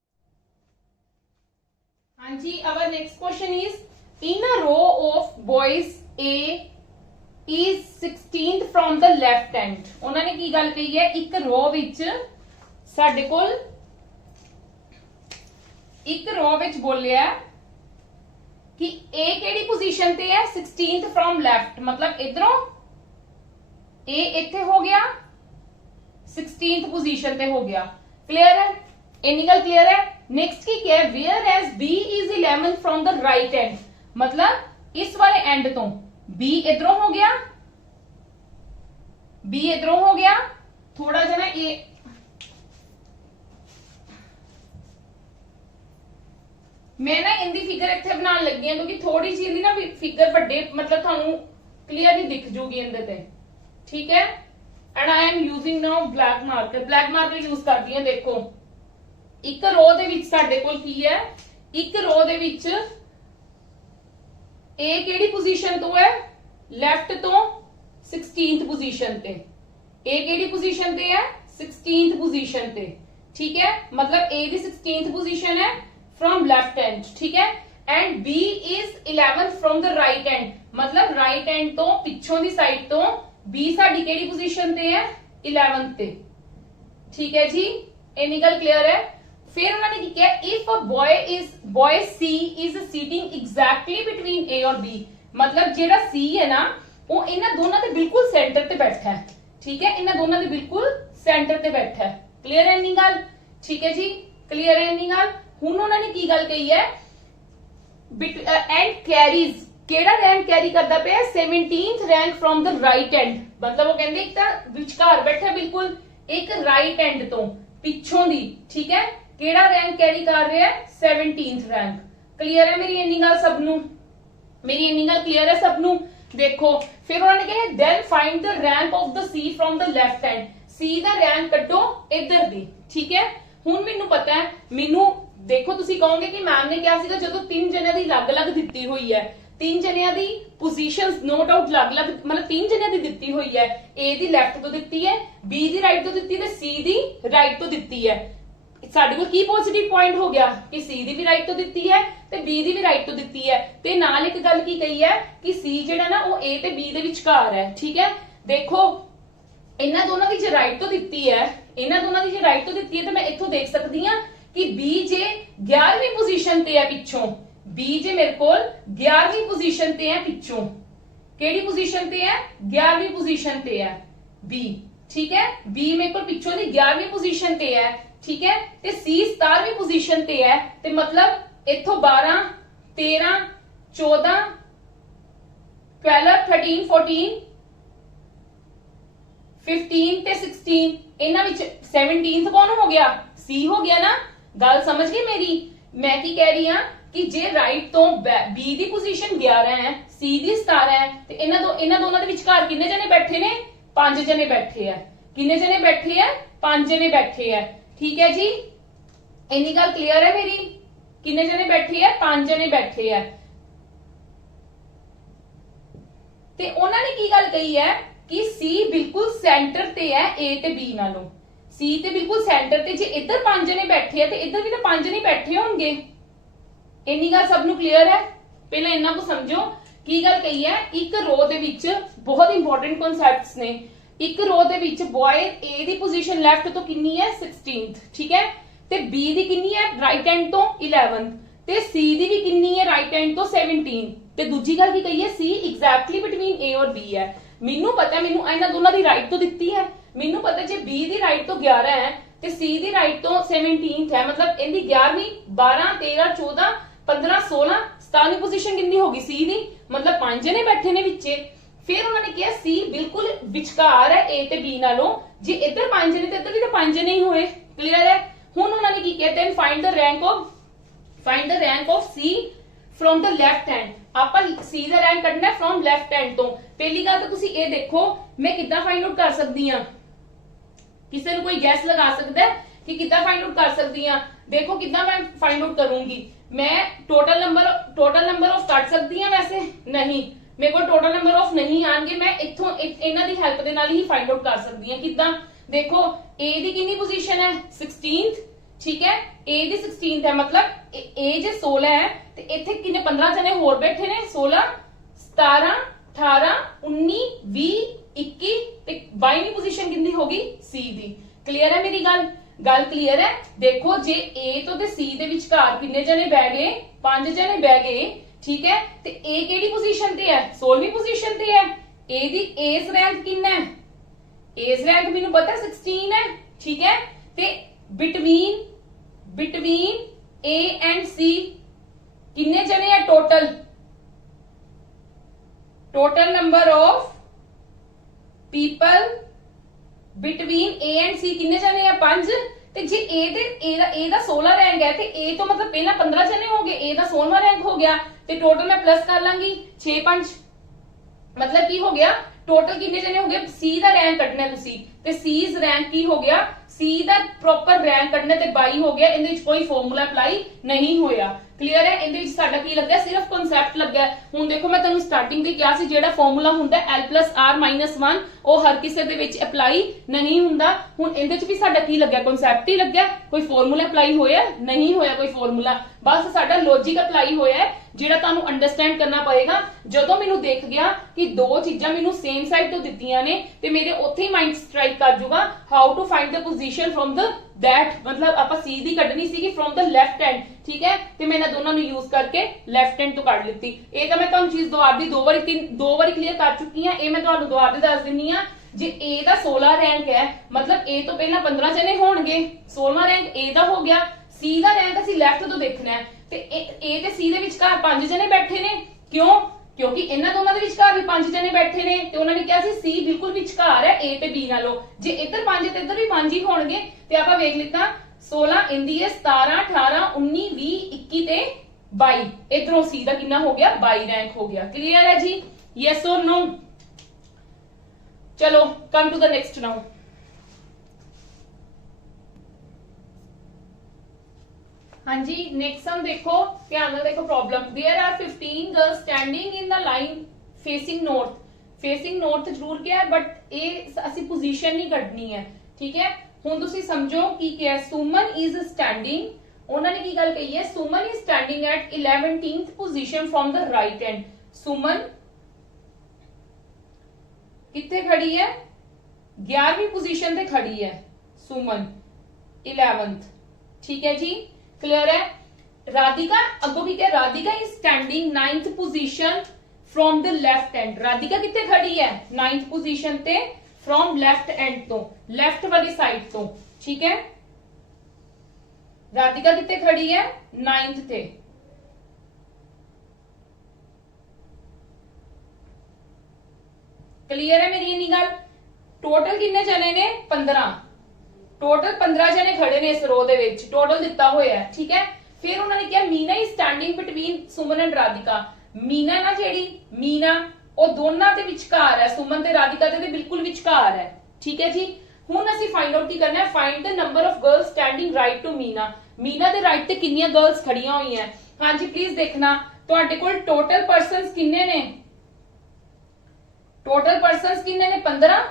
हां जी, our next question is, in a row of boys A is 16th from the left hand। उन्होंने की गल कही है, एक रो विच साडे कोल एक रो विच बोलिया कि ए केड़ी पोजीशन ते है, 16th फ्रॉम लेफ्ट, मतलब इधरों ए इत्थे हो गया, 16th पोजीशन पे हो गया। क्लियर है, इन्नी गल क्लियर है। नेक्स्ट की क्या है, whereas B is 11 from the right end, मतलब इस वाले एंड तो बी इधरों हो गया, बी इधरों हो गया, थोड़ा जना ए मैं ना इनकी फिगर इत्थे बनाने लगी हूं क्योंकि थोड़ी सी ना फिगर बड़े मतलब थानू क्लियरली दिख जूगी इनदे ते। ठीक है। And I am using now black marker, black marker use करदी हूं। देखो एक रो दे विच साडे कोल की है, एक रो दे विच ए केड़ी पोजीशन तो है, लेफ्ट तो 16th पोजीशन ते। ए केड़ी पोजीशन ते है, 16th पोजीशन ते। ठीक है। मतलब ए दी 16th पोजीशन है फ्रॉम लेफ्ट एंड। ठीक है। And B is 11th from the right end, मतलब राइट एंड तो पिछों दी साइड तो बी साडी केड़ी पोजीशन ते है, 11th ते। ठीक है जी, इन्नी गल क्लियर है। फिर उन्होंने की किया, if a boy C is sitting exactly between A और बी, मतलब जेड़ा सी है ना वो इन्हां दोनों के बिल्कुल सेंटर ते बैठा है। ठीक है। इन्हां दोनों के बिल्कुल सेंटर ते बैठा है। क्लियर है इन्नी गल। ठीक है जी, क्लियर है इन्नी गल। हुण उन्होंने की गल कही है, एंड कैरीज केड़ा रैंक कैरी करदा पे 17th rank from the right end, मतलब वो कहंदे एक तां विचकार बैठा बिल्कुल, एक राइट एंड तो पिछों दी। ठीक है। केड़ा रैंक कैरी कर रहा है, 17th रैंक। क्लियर है मेरी इन्नी गल सबनू, मेरी इन्नी गल क्लियर है सबनू। देखो फिर उन्होंने कहा, then find the rank of the C from the left hand, C दा रैंक कड्डो इधर दी। ठीक है। हुण मैनू पता है, मैनू देखो तुसी कहोगे कि मैम ने क्या सीगा, जदों तीन जने दी अलग अलग दित्ती हुई है, तीन जनियां दी पोजीशंस नो डाउट अलग अलग, मतलब तीन जनियां दी दित्ती हुई है, ए दी लेफ्ट तो दित्ती है, बी दी राइट तो दित्ती है, सी दी राइट तो दित्ती है। साडे कोल की पॉजिटिव पॉइंट हो गया कि सी दी भी राइट तो दित्ती है ते बी दी भी राइट तो दित्ती है, ते नाल एक गल की कही है कि सी जेड़ा ना वो ए ते बी दे विचकार है। ठीक है। देखो इन्हां दोनों दी जे राइट तो दित्ती है, इन्हां दोनों दी जे राइट तो दित्ती है, तो मैं इत्थों देख सकदी हां कि बी जे 11वीं पोजीशन ते है पिछों, बी जे मेरे कोल 11वीं पोजीशन ते है पिछों। केड़ी पोजीशन ते है, 11वीं पोजीशन ते है बी। ठीक है। बी मेरे कोल पिछों दी 11वीं पोजीशन ते है। ठीक है। ते सी 17वीं पोजीशन ते है, ते मतलब इथों 12 13 14 12 13 14 15 ते 16, इन्हां विच 17th कौन हो गया, सी हो गया ना। गल समझ गई मेरी। मैं की कह रही हां कि जे राइट तो बी दी पोजीशन 11 है, सी दी 17 है, ते इन्हां दोनों दे विचकार किन्ने जने बैठे ने, 5 जने बैठे है। किन्ने जने बैठे है, 5 जने बैठे है। ठीक है जी, इन्नी गल क्लियर है मेरी। किन्ने जने बैठे है, 5 जने बैठे है। ते उन्होंने की गल कही है कि सी बिल्कुल सेंटर ते है ए ते बी नालों, सी ते बिल्कुल सेंटर ते। जे इधर 5 जने बैठे है ते इधर भी तो 5 जने बैठे होंगे। ਇੰਨੀ ਗੱਲ ਸਭ ਨੂੰ ਕਲੀਅਰ ਹੈ? ਪਹਿਲਾਂ ਇੰਨਾ ਕੁ ਸਮਝੋ ਕੀ ਗੱਲ ਕਹੀ ਹੈ। ਇੱਕ ਰੋ ਦੇ ਵਿੱਚ ਬਹੁਤ ਇੰਪੋਰਟੈਂਟ ਕਨਸੈਪਟਸ ਨੇ। ਇੱਕ ਰੋ ਦੇ ਵਿੱਚ boy A the position left ਤੋਂ ਕਿੰਨੀ ਹੈ 16th, ਠੀਕ ਹੈ, ਤੇ B ਦੀ ਕਿੰਨੀ ਹੈ ਰਾਈਟ ਹੈਂਡ ਤੋਂ 11th, ਤੇ C ਦੀ ਵੀ ਕਿੰਨੀ ਹੈ ਰਾਈਟ ਹੈਂਡ ਤੋਂ 17, ਤੇ ਦੂਜੀ ਗੱਲ ਕੀ ਕਹੀ ਹੈ C ਐਗਜ਼ੈਕਟਲੀ ਬਿਟਵੀਨ A ਔਰ B ਹੈ। ਮੈਨੂੰ ਪਤਾ, ਮੈਨੂੰ ਇਹਨਾਂ ਦੋਨਾਂ ਦੀ ਰਾਈਟ ਤੋਂ ਦਿੱਤੀ ਹੈ, ਮੈਨੂੰ ਪਤਾ ਜੇ B ਦੀ ਰਾਈਟ ਤੋਂ 11 ਹੈ ਤੇ C ਦੀ ਰਾਈਟ ਤੋਂ 17th ਹੈ, ਮਤਲਬ ਇਹਦੀ 11ਵੀਂ 12 13 14 15 16 17ਵੀਂ ਪੋਜੀਸ਼ਨ ਕਿੰਨੀ ਹੋਗੀ C ਦੀ, ਮਤਲਬ 5 ਜਣੇ ਬੈਠੇ ਨੇ ਵਿੱਚੇ। ਫਿਰ ਉਹਨਾਂ ਨੇ ਕਿਹਾ C ਬਿਲਕੁਲ ਵਿਚਕਾਰ ਹੈ A ਤੇ B ਨਾਲੋਂ, ਜੇ ਇੱਧਰ 5 ਜਣੇ ਤੇ ਇੱਧਰ ਵੀ ਤਾਂ 5 ਜਣੇ ਹੀ ਹੋਏ। ਕਲੀਅਰ ਹੈ? ਹੁਣ ਉਹਨਾਂ ਨੇ ਕੀ ਕਿਹਾ, then find the rank of C from the left hand। ਆਪਾਂ C ਦਾ ਰੈਂਕ ਕੱਢਣਾ ਹੈ from left hand ਤੋਂ। ਪਹਿਲੀ ਗੱਲ ਤਾਂ ਤੁਸੀਂ ਇਹ ਦੇਖੋ ਮੈਂ ਕਿੱਦਾਂ ਫਾਈਂਡ ਆਊਟ ਕਰ ਸਕਦੀ ਹਾਂ, ਕਿਸੇ ਨੂੰ ਕੋਈ ਗੈਸ ਲਗਾ ਸਕਦਾ ਹੈ ਕਿ ਕਿੱਦਾਂ ਫਾਈਂਡ ਆਊਟ ਕਰ ਸਕਦੀ ਹਾਂ? ਦੇਖੋ ਕਿੱਦਾਂ ਮੈਂ ਫਾਈਂਡ ਆਊਟ ਕਰੂੰਗੀ। ਮੈਂ ਟੋਟਲ ਨੰਬਰ ਆਫ ਕੱਢ ਸਕਦੀ ਹਾਂ? ਵੈਸੇ ਨਹੀਂ, ਮੇਰੇ ਕੋਲ ਟੋਟਲ ਨੰਬਰ ਆਫ ਨਹੀਂ ਆਣਗੇ, ਮੈਂ ਇੱਥੋਂ ਇਹਨਾਂ ਦੀ ਹੈਲਪ ਦੇ ਨਾਲ ਹੀ ਫਾਈਂਡ ਆਊਟ ਕਰ ਸਕਦੀ ਹਾਂ। ਕਿੱਦਾਂ? ਦੇਖੋ A ਦੀ ਕਿੰਨੀ ਪੋਜੀਸ਼ਨ ਹੈ 16th, ਠੀਕ ਹੈ, A ਦੀ 16th ਹੈ, ਮਤਲਬ A ਜੇ 16 ਹੈ ਤੇ ਇੱਥੇ ਕਿੰਨੇ 15 ਜਣੇ ਹੋਰ ਬੈਠੇ ਨੇ, 16 17 18 19 20 21 ਤੇ 22ਵੀਂ ਪੋਜੀਸ਼ਨ ਕਿੰਨੀ ਹੋਗੀ C ਦੀ। ਕਲੀਅਰ ਹੈ ਮੇਰੀ ਗੱਲ? ਗੱਲ ਕਲੀਅਰ ਹੈ? ਦੇਖੋ ਜੇ A ਤੋਂ ਤੇ C ਦੇ ਵਿਚਕਾਰ ਕਿੰਨੇ ਜਣੇ ਬਹਿ ਗਏ, 5 ਜਣੇ ਬਹਿ ਗਏ, ਠੀਕ ਹੈ, ਤੇ A ਕਿਹੜੀ ਪੋਜੀਸ਼ਨ ਤੇ ਹੈ 16ਵੀਂ ਪੋਜੀਸ਼ਨ ਤੇ ਹੈ। A ਦੀ ਏਜ ਰੈਂਕ ਕਿੰਨਾ ਹੈ? ਏਜ ਰੈਂਕ ਮੈਨੂੰ ਪਤਾ 16 ਹੈ, ਠੀਕ ਹੈ, ਤੇ ਬਿਟਵੀਨ A and C ਕਿੰਨੇ ਜਣੇ ਹੈ total number of people between A and C किन्ने जने हैं 5। ते जे A दा 16 रैंक है ते A तो मतलब पहला 15 जने हो गए, A दा 16वां रैंक हो गया ते टोटल मैं प्लस कर लांगी 6 5, मतलब की हो गया टोटल किन्ने जने हो गए। C दा रैंक कटना तुसी ते C's रैंक की हो गया, C दा प्रॉपर रैंक कटने ते 22 हो गया। इहदे विच कोई फार्मूला अप्लाई नहीं होया। क्लियर है? इहदे विच साडा की लग्या सिर्फ कांसेप्ट लग्या। हुण देखो मैं तुहानू स्टार्टिंग ते क्या सी जेड़ा फार्मूला हुंदा L+R-1 ਉਹ ਹਰ ਕਿਸੇ ਦੇ ਵਿੱਚ ਅਪਲਾਈ ਨਹੀਂ ਹੁੰਦਾ। ਹੁਣ ਇਹਦੇ ਚ ਵੀ ਸਾਡਾ ਕੀ ਲੱਗਿਆ ਕਨਸੈਪਟ ਹੀ ਲੱਗਿਆ, ਕੋਈ ਫਾਰਮੂਲਾ ਅਪਲਾਈ ਹੋਇਆ ਨਹੀਂ ਹੋਇਆ ਕੋਈ ਫਾਰਮੂਲਾ, ਬਸ ਸਾਡਾ ਲੌਜੀਕ ਅਪਲਾਈ ਹੋਇਆ ਜਿਹੜਾ ਤੁਹਾਨੂੰ ਅੰਡਰਸਟੈਂਡ ਕਰਨਾ ਪਏਗਾ। ਜਦੋਂ ਮੈਨੂੰ ਦੇਖ ਗਿਆ ਕਿ ਦੋ ਚੀਜ਼ਾਂ ਮੈਨੂੰ ਸੇਮ ਸਾਈਡ ਤੋਂ ਦਿੱਤੀਆਂ ਨੇ ਤੇ ਮੇਰੇ ਉੱਥੇ ਹੀ ਮਾਈਂਡ ਸਟ੍ਰਾਈਕ ਕਰ ਜੂਗਾ how to find the position from the that, मतलब ਆਪਾਂ C ਦੀ ਕੱਢਣੀ ਸੀਗੀ ਫਰਮ ਦ ਲੈਫਟ ਹੈਂਡ, ਠੀਕ ਹੈ, ਤੇ ਮੈਂ ਇਹਨਾਂ ਦੋਨਾਂ ਨੂੰ ਯੂਜ਼ ਕਰਕੇ ਲੈਫਟ ਹੈਂਡ ਤੋਂ ਕੱਢ ਲਿੱਤੀ। ਇਹ ਤਾਂ ਮੈਂ ਤੁਹਾਨੂੰ ਚੀਜ਼ ਦੋ ਵਾਰੀ ਕਲੀਅਰ ਕਰ ਚੁੱਕੀ ਹਾਂ। ਇਹ ਮੈਂ ਤੁਹਾਨੂੰ ਦੁਬਾਰਾ ਦੱਸ ਦਿੰਨੀ ਆ। ਜੇ A ਦਾ 16 ਰੈਂਕ ਹੈ ਮਤਲਬ A ਤੋਂ ਪਹਿਲਾਂ 15 ਜਣੇ ਹੋਣਗੇ, 16ਵਾਂ ਰੈਂਕ A ਦਾ ਹੋ ਗਿਆ। C ਦਾ ਰੈਂਕ ਅਸੀਂ ਲੈਫਟ ਤੋਂ ਦੇਖਣਾ ਹੈ ਤੇ A ਤੇ C ਦੇ ਵਿਚਕਾਰ 5 ਜਣੇ ਬੈਠੇ ਨੇ। ਕਿਉਂ? ਕਿਉਂਕਿ ਇਹਨਾਂ ਦੋਨਾਂ ਦੇ ਵਿਚਕਾਰ ਵੀ 5 ਜਣੇ ਬੈਠੇ ਨੇ ਤੇ ਉਹਨਾਂ ਨੇ ਕਿਹਾ ਸੀ C ਬਿਲਕੁਲ ਵਿਚਕਾਰ ਹੈ A ਤੇ B ਨਾਲੋਂ। ਜੇ ਇੱਧਰ 5 ਤੇ ਇੱਧਰ ਵੀ 5 ਹੀ ਹੋਣਗੇ ਤੇ ਆਪਾਂ ਵੇਖ ਲਿੱਤਾ 16 ਇੰਦੀ ਹੈ 17 18 19 20 21 ਤੇ 22, ਇਧਰੋਂ C ਦਾ ਕਿੰਨਾ ਹੋ ਗਿਆ 22 ਰੈਂਕ ਹੋ ਗਿਆ। क्लियर है जी? यस और नो? चलो come to the next now. हाँ जी नेक्स्ट सम देखो, ध्यान ਨਾਲ देखो problem. There are 15 girls standing in the line facing north. Facing north जरूर क्या है बट ਇਹ ਅਸੀਂ ਪੋਜੀਸ਼ਨ ਨਹੀਂ ਕੱਢਣੀ ਹੈ, ਠੀਕ ਹੈ। ਹੁਣ ਤੁਸੀਂ ਸਮਝੋ ਕੀ ਕਿਹਾ, ਸੁਮਨ ਇਜ਼ ਸਟੈਂਡਿੰਗ, ਉਹਨਾਂ ਨੇ ਕੀ ਗੱਲ ਕਹੀ ਹੈ, Suman is standing at 11th position from the right hand. Suman ਕਿੱਥੇ ਖੜੀ ਹੈ 11ਵੀਂ ਪੋਜੀਸ਼ਨ ਤੇ ਖੜੀ ਹੈ ਸੁਮਨ 11th, ठीक है जी। क्लियर है? राधिका अगो की क्या, Radhika is standing 9th position from the left hand. Radhika कितने खड़ी है 9th पोजीशन ते फ्रॉम लेफ्ट हैंड तो, लेफ्ट वाली साइड तो, ठीक है। राधिका कितने खड़ी है 9th ते। क्लियर है मेरी इन्नी गल? टोटल कितने जने ने 15, टोटल 15 जने खड़े ने इस रो दे विच, टोटल दिता होया है, ठीक है। फिर उन्होंने क्या, Meena is standing between Suman and Radhika. Meena ना जेड़ी मीना ਉਹ ਦੋਨਾਂ ਦੇ ਵਿਚਕਾਰ ਹੈ, ਸੁਮਨ ਤੇ ਰਾਧਿਕਾ ਦੇ ਬਿਲਕੁਲ ਵਿਚਕਾਰ ਹੈ, ਠੀਕ ਹੈ ਜੀ। ਹੁਣ ਅਸੀਂ ਫਾਈਂਡ ਆਊਟ ਕੀ ਕਰਨਾ ਹੈ, find the number of girls standing right to Meena. Meena ਦੇ ਰਾਈਟ ਤੇ ਕਿੰਨੀਆਂ ਗਰਲਸ ਖੜੀਆਂ ਹੋਈਆਂ? ਹਾਂਜੀ ਪਲੀਜ਼ ਦੇਖਣਾ ਤੁਹਾਡੇ ਕੋਲ ਟੋਟਲ ਪਰਸਨਸ ਕਿੰਨੇ ਨੇ, ਟੋਟਲ ਪਰਸਨਸ ਕਿੰਨੇ ਨੇ 15।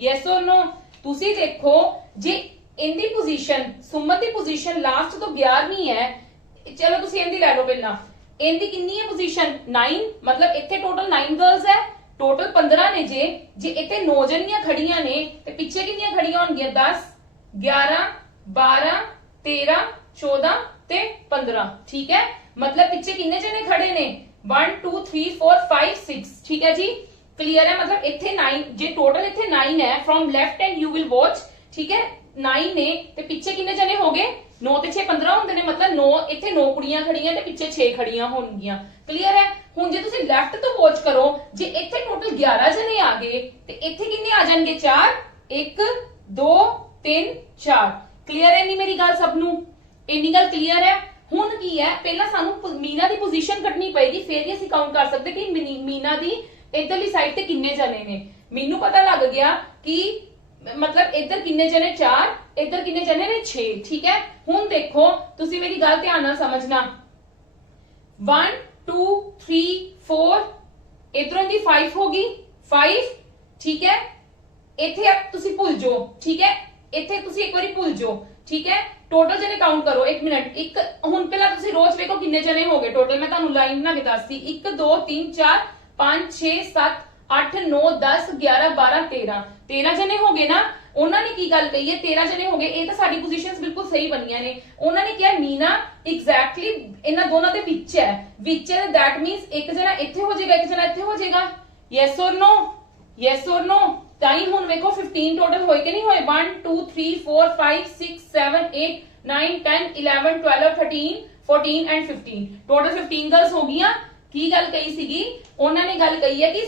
Yes or no? ਤੁਸੀਂ ਦੇਖੋ ਜੇ ਇਹਦੀ ਪੋਜੀਸ਼ਨ ਸੁਮਨ ਦੀ ਪੋਜੀਸ਼ਨ ਲਾਸਟ ਤੋਂ 11ਵੀਂ ਹੈ, चलो तुसी इहदी ले लो पहला, इहदी कितनी है पोजीशन 9, मतलब इत्थे टोटल 9 गर्ल्स है, टोटल 15 ने जे इत्थे 9 जनियां खड़ियां ने ते पिछे कितनियां खड़ियां होणगियां 10 11 12 13 14 ते 15, ठीक है। मतलब पिछे कितने जने खड़े ने 1 2 3 4 5 6, ठीक है जी, क्लियर है। मतलब इत्थे 9 जे टोटल इत्थे 9 है, from left and you will watch, ठीक है, 9 ने ते पिछे कितने जने हो गए 9 ते 6 15 होंदे ने, मतलब 9 इत्थे 9 कुड़ियां खड़ियां ते पिछे 6 खड़ियां होणगियां, क्लियर है। हुण जे तुसी लेफ्ट तो वॉच करो, जे इत्थे टोटल 11 जने आ गए ते इत्थे कितने आ जाणगे 4, 1 2 3 4, क्लियर है। नहीं मेरी गल सबनू इन्नी गल क्लियर है। हुण की है, पहला सानू मीना दी पोजीशन कटनी पएगी, फिर ही असीं काउंट कर सकते कि मीना दी इधरली साइड ते कितने जने ने। मैनू पता लग गया कि मतलब इधर कितने जने 4, इधर कितने जने ने 6, ठीक है। हुण देखो तुसी मेरी गल ध्यान नाल समझना, 1 2 3 4 इधरों दी 5 होगी 5, ठीक है। इत्थे अब तुसी भूल जाओ, ठीक है, इत्थे तुसी एक बारी भूल जाओ, ठीक है। टोटल जने काउंट करो, एक मिनट, एक हुण पहला तुसी रोज देखो कितने जने हो गए टोटल, मैं तुहानू लाइन बना के दसदी, 1 2 3 4 5 6 7 8 9 10 11 12 13 13 जने हो गए ना। उन्होंने की गल कही है 13 जने हो गए, ये तो साडी पोजीशंस बिल्कुल सही बनिया ने। उन्होंने क्या मीना एग्जैक्टली इन्हां दोनों दे विच है, दैट मींस एक जना इत्थे हो जाएगा, एक जना इत्थे हो जाएगा, यस और नो, यस और नो। ताई हुण देखो 15 टोटल होए कि नहीं होए, 1 2 3 4 5 6 7 8 9 10 11 12 13 14 एंड 15, टोटल 15 गर्ल्स हो गईयां। की गल कही सीगी, उन्होंने गल कही है कि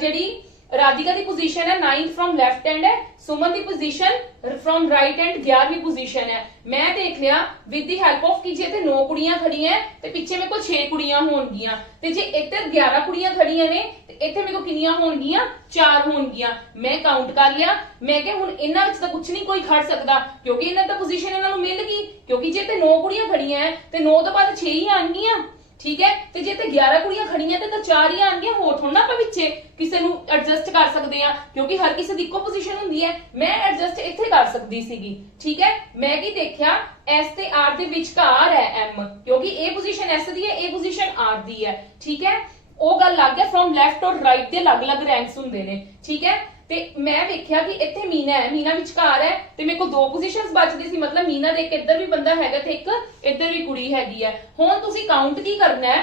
जेडी राधिका दी पोजीशन है 9 फ्रॉम लेफ्ट हैंड है, सुमन दी पोजीशन फ्रॉम राइट हैंड 11वीं पोजीशन है। मैं देख लिया विद दी हेल्प ऑफ कि जे ते 9 कुड़ियां खड़ियां हैं ते पिछे मेरे को 6 कुड़ियां होणगियां, ते जे इधर 11 कुड़ियां खड़ियां ने ते इत्थे मेरे को कितनियां होणगियां 4 होणगियां। मैं काउंट कर लिया, मैं कहा हुण इन्हां विच तां कुछ नहीं कोई खड़ सकदा, क्योंकि इन्हां दी पोजीशन इन्हां नूं मिल गई, क्योंकि जे ते 9 कुड़ियां खड़ियां हैं ते 9 तो बाद 6 ही आणगियां, ठीक है। ते जे ते 11 कुड़ियां खड़ियां ते 4 ही आणगियां, होर थोड़ा ਆਪਾਂ ਪਿੱਛੇ ਕਿਸੇ ਨੂੰ ਐਡਜਸਟ ਕਰ ਸਕਦੇ ਆ, ਕਿਉਂਕਿ ਹਰ ਕਿਸੇ ਦੀ ਇੱਕੋ ਪੋਜੀਸ਼ਨ ਹੁੰਦੀ ਹੈ। ਮੈਂ ਐਡਜਸਟ ਇੱਥੇ ਕਰ ਸਕਦੀ ਸੀਗੀ, ਠੀਕ ਹੈ। ਮੈਂ ਕੀ ਦੇਖਿਆ S ਤੇ R ਦੇ ਵਿਚਕਾਰ ਹੈ M, ਕਿਉਂਕਿ ਇਹ ਪੋਜੀਸ਼ਨ S ਦੀ ਹੈ, ਇਹ ਪੋਜੀਸ਼ਨ R ਦੀ ਹੈ, ਠੀਕ ਹੈ। ਉਹ ਗੱਲ ਲੱਗ ਗਿਆ, ਫਰੋਮ ਲੈਫਟ ਔਰ ਰਾਈਟ ਦੇ ਅਲੱਗ-ਅਲੱਗ ਰੈਂਕਸ ਹੁੰਦੇ ਨੇ, ਠੀਕ ਹੈ। ਤੇ ਮੈਂ ਵੇਖਿਆ ਕਿ ਇੱਥੇ ਮੀਨਾ ਹੈ, ਮੀਨਾ ਵਿਚਕਾਰ ਹੈ, ਤੇ ਮੇਰੇ ਕੋਲ 2 ਪੋਜੀਸ਼ਨਸ ਬਚਦੀ ਸੀ, ਮਤਲਬ ਮੀਨਾ ਦੇ ਇੱਕ ਇੱਧਰ ਵੀ ਬੰਦਾ ਹੈਗਾ ਤੇ ਇੱਕ ਇੱਧਰ ਵੀ ਕੁੜੀ ਹੈਗੀ ਹੈ। ਹੁਣ ਤੁਸੀਂ ਕਾਊਂਟ ਕੀ ਕਰਨਾ ਹੈ,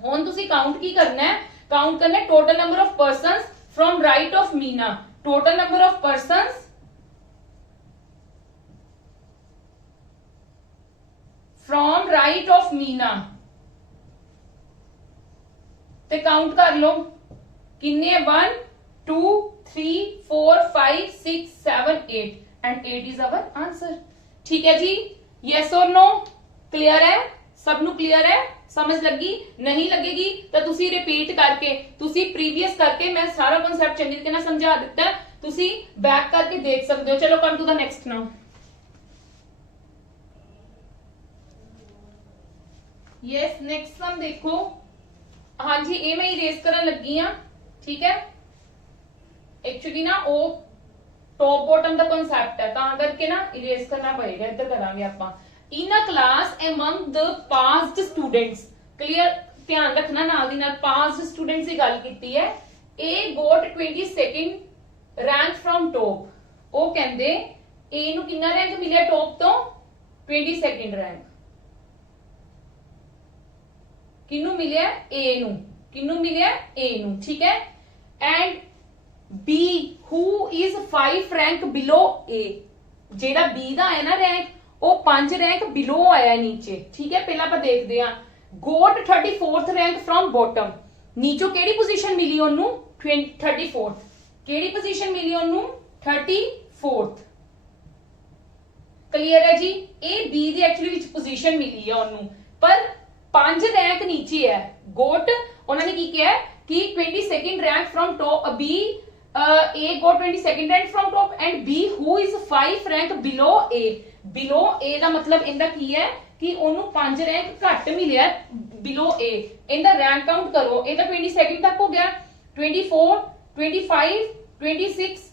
ਹੁਣ ਤੁਸੀਂ ਕਾਊਂਟ ਕੀ ਕਰਨਾ ਹੈ, काउंट करना है total number of persons from right of Meena, total number of persons from right of Meena, ते काउंट कर लो किन्ने 1 2 3 4 5 6 7 8 एंड 8 इज अवर आंसर, ठीक है जी। यस और नो, क्लियर है सबनू, क्लियर है, समझ लगी? नहीं लगेगी तो तुसी रिपीट करके, तुसी प्रीवियस करके, मैं सारा कॉन्सेप्ट चंगी तरीके नाल समझा दिता है, तुसी बैक करके देख सकते हो। चलो come to the next now. Yes next sum देखो, हाँ जी ये मैं इरेज करन लगी हां, ठीक है। एक्चुअली ना वो टॉप बॉटम दा कॉन्सेप्ट है, तां करके ना इरेज करना पड़ेगा, इधर करांगे आपां। In a class among the past students, clear, ध्यान रखना नाल दी नाल past students की गल कीती है। A got 22nd rank from top, वो कहंदे A नू कितना रैंक मिलिया टॉप तो 22nd रैंक, किनू मिलिया A नू, किनू मिलिया A नू, ठीक है। And B who is 5 rank below A, जेड़ा B दा है ना रैंक वो 5 रैंक बिलो आया नीचे, ठीक है। पहला आप देखते हैं, गोट 34th रैंक फ्रॉम बॉटम, नीचों केड़ी पोजीशन मिली ओनू 34th, केड़ी पोजीशन मिली ओनू 34th, क्लियर है जी। ए बी दी एक्चुअली विच पोजीशन मिली है ओनू, पर 5 रैंक नीचे है। गोट उन्होंने की किया है कि 22nd rank from top, B A got 22nd rank from top and B who is 5 rank below A, below A ਦਾ मतलब इंदा की है कि ओनू 5 रैंक घट मिलिया below A, इंदा रैंक काउंट करो, इंदा 22nd तक हो गया, 24 25 26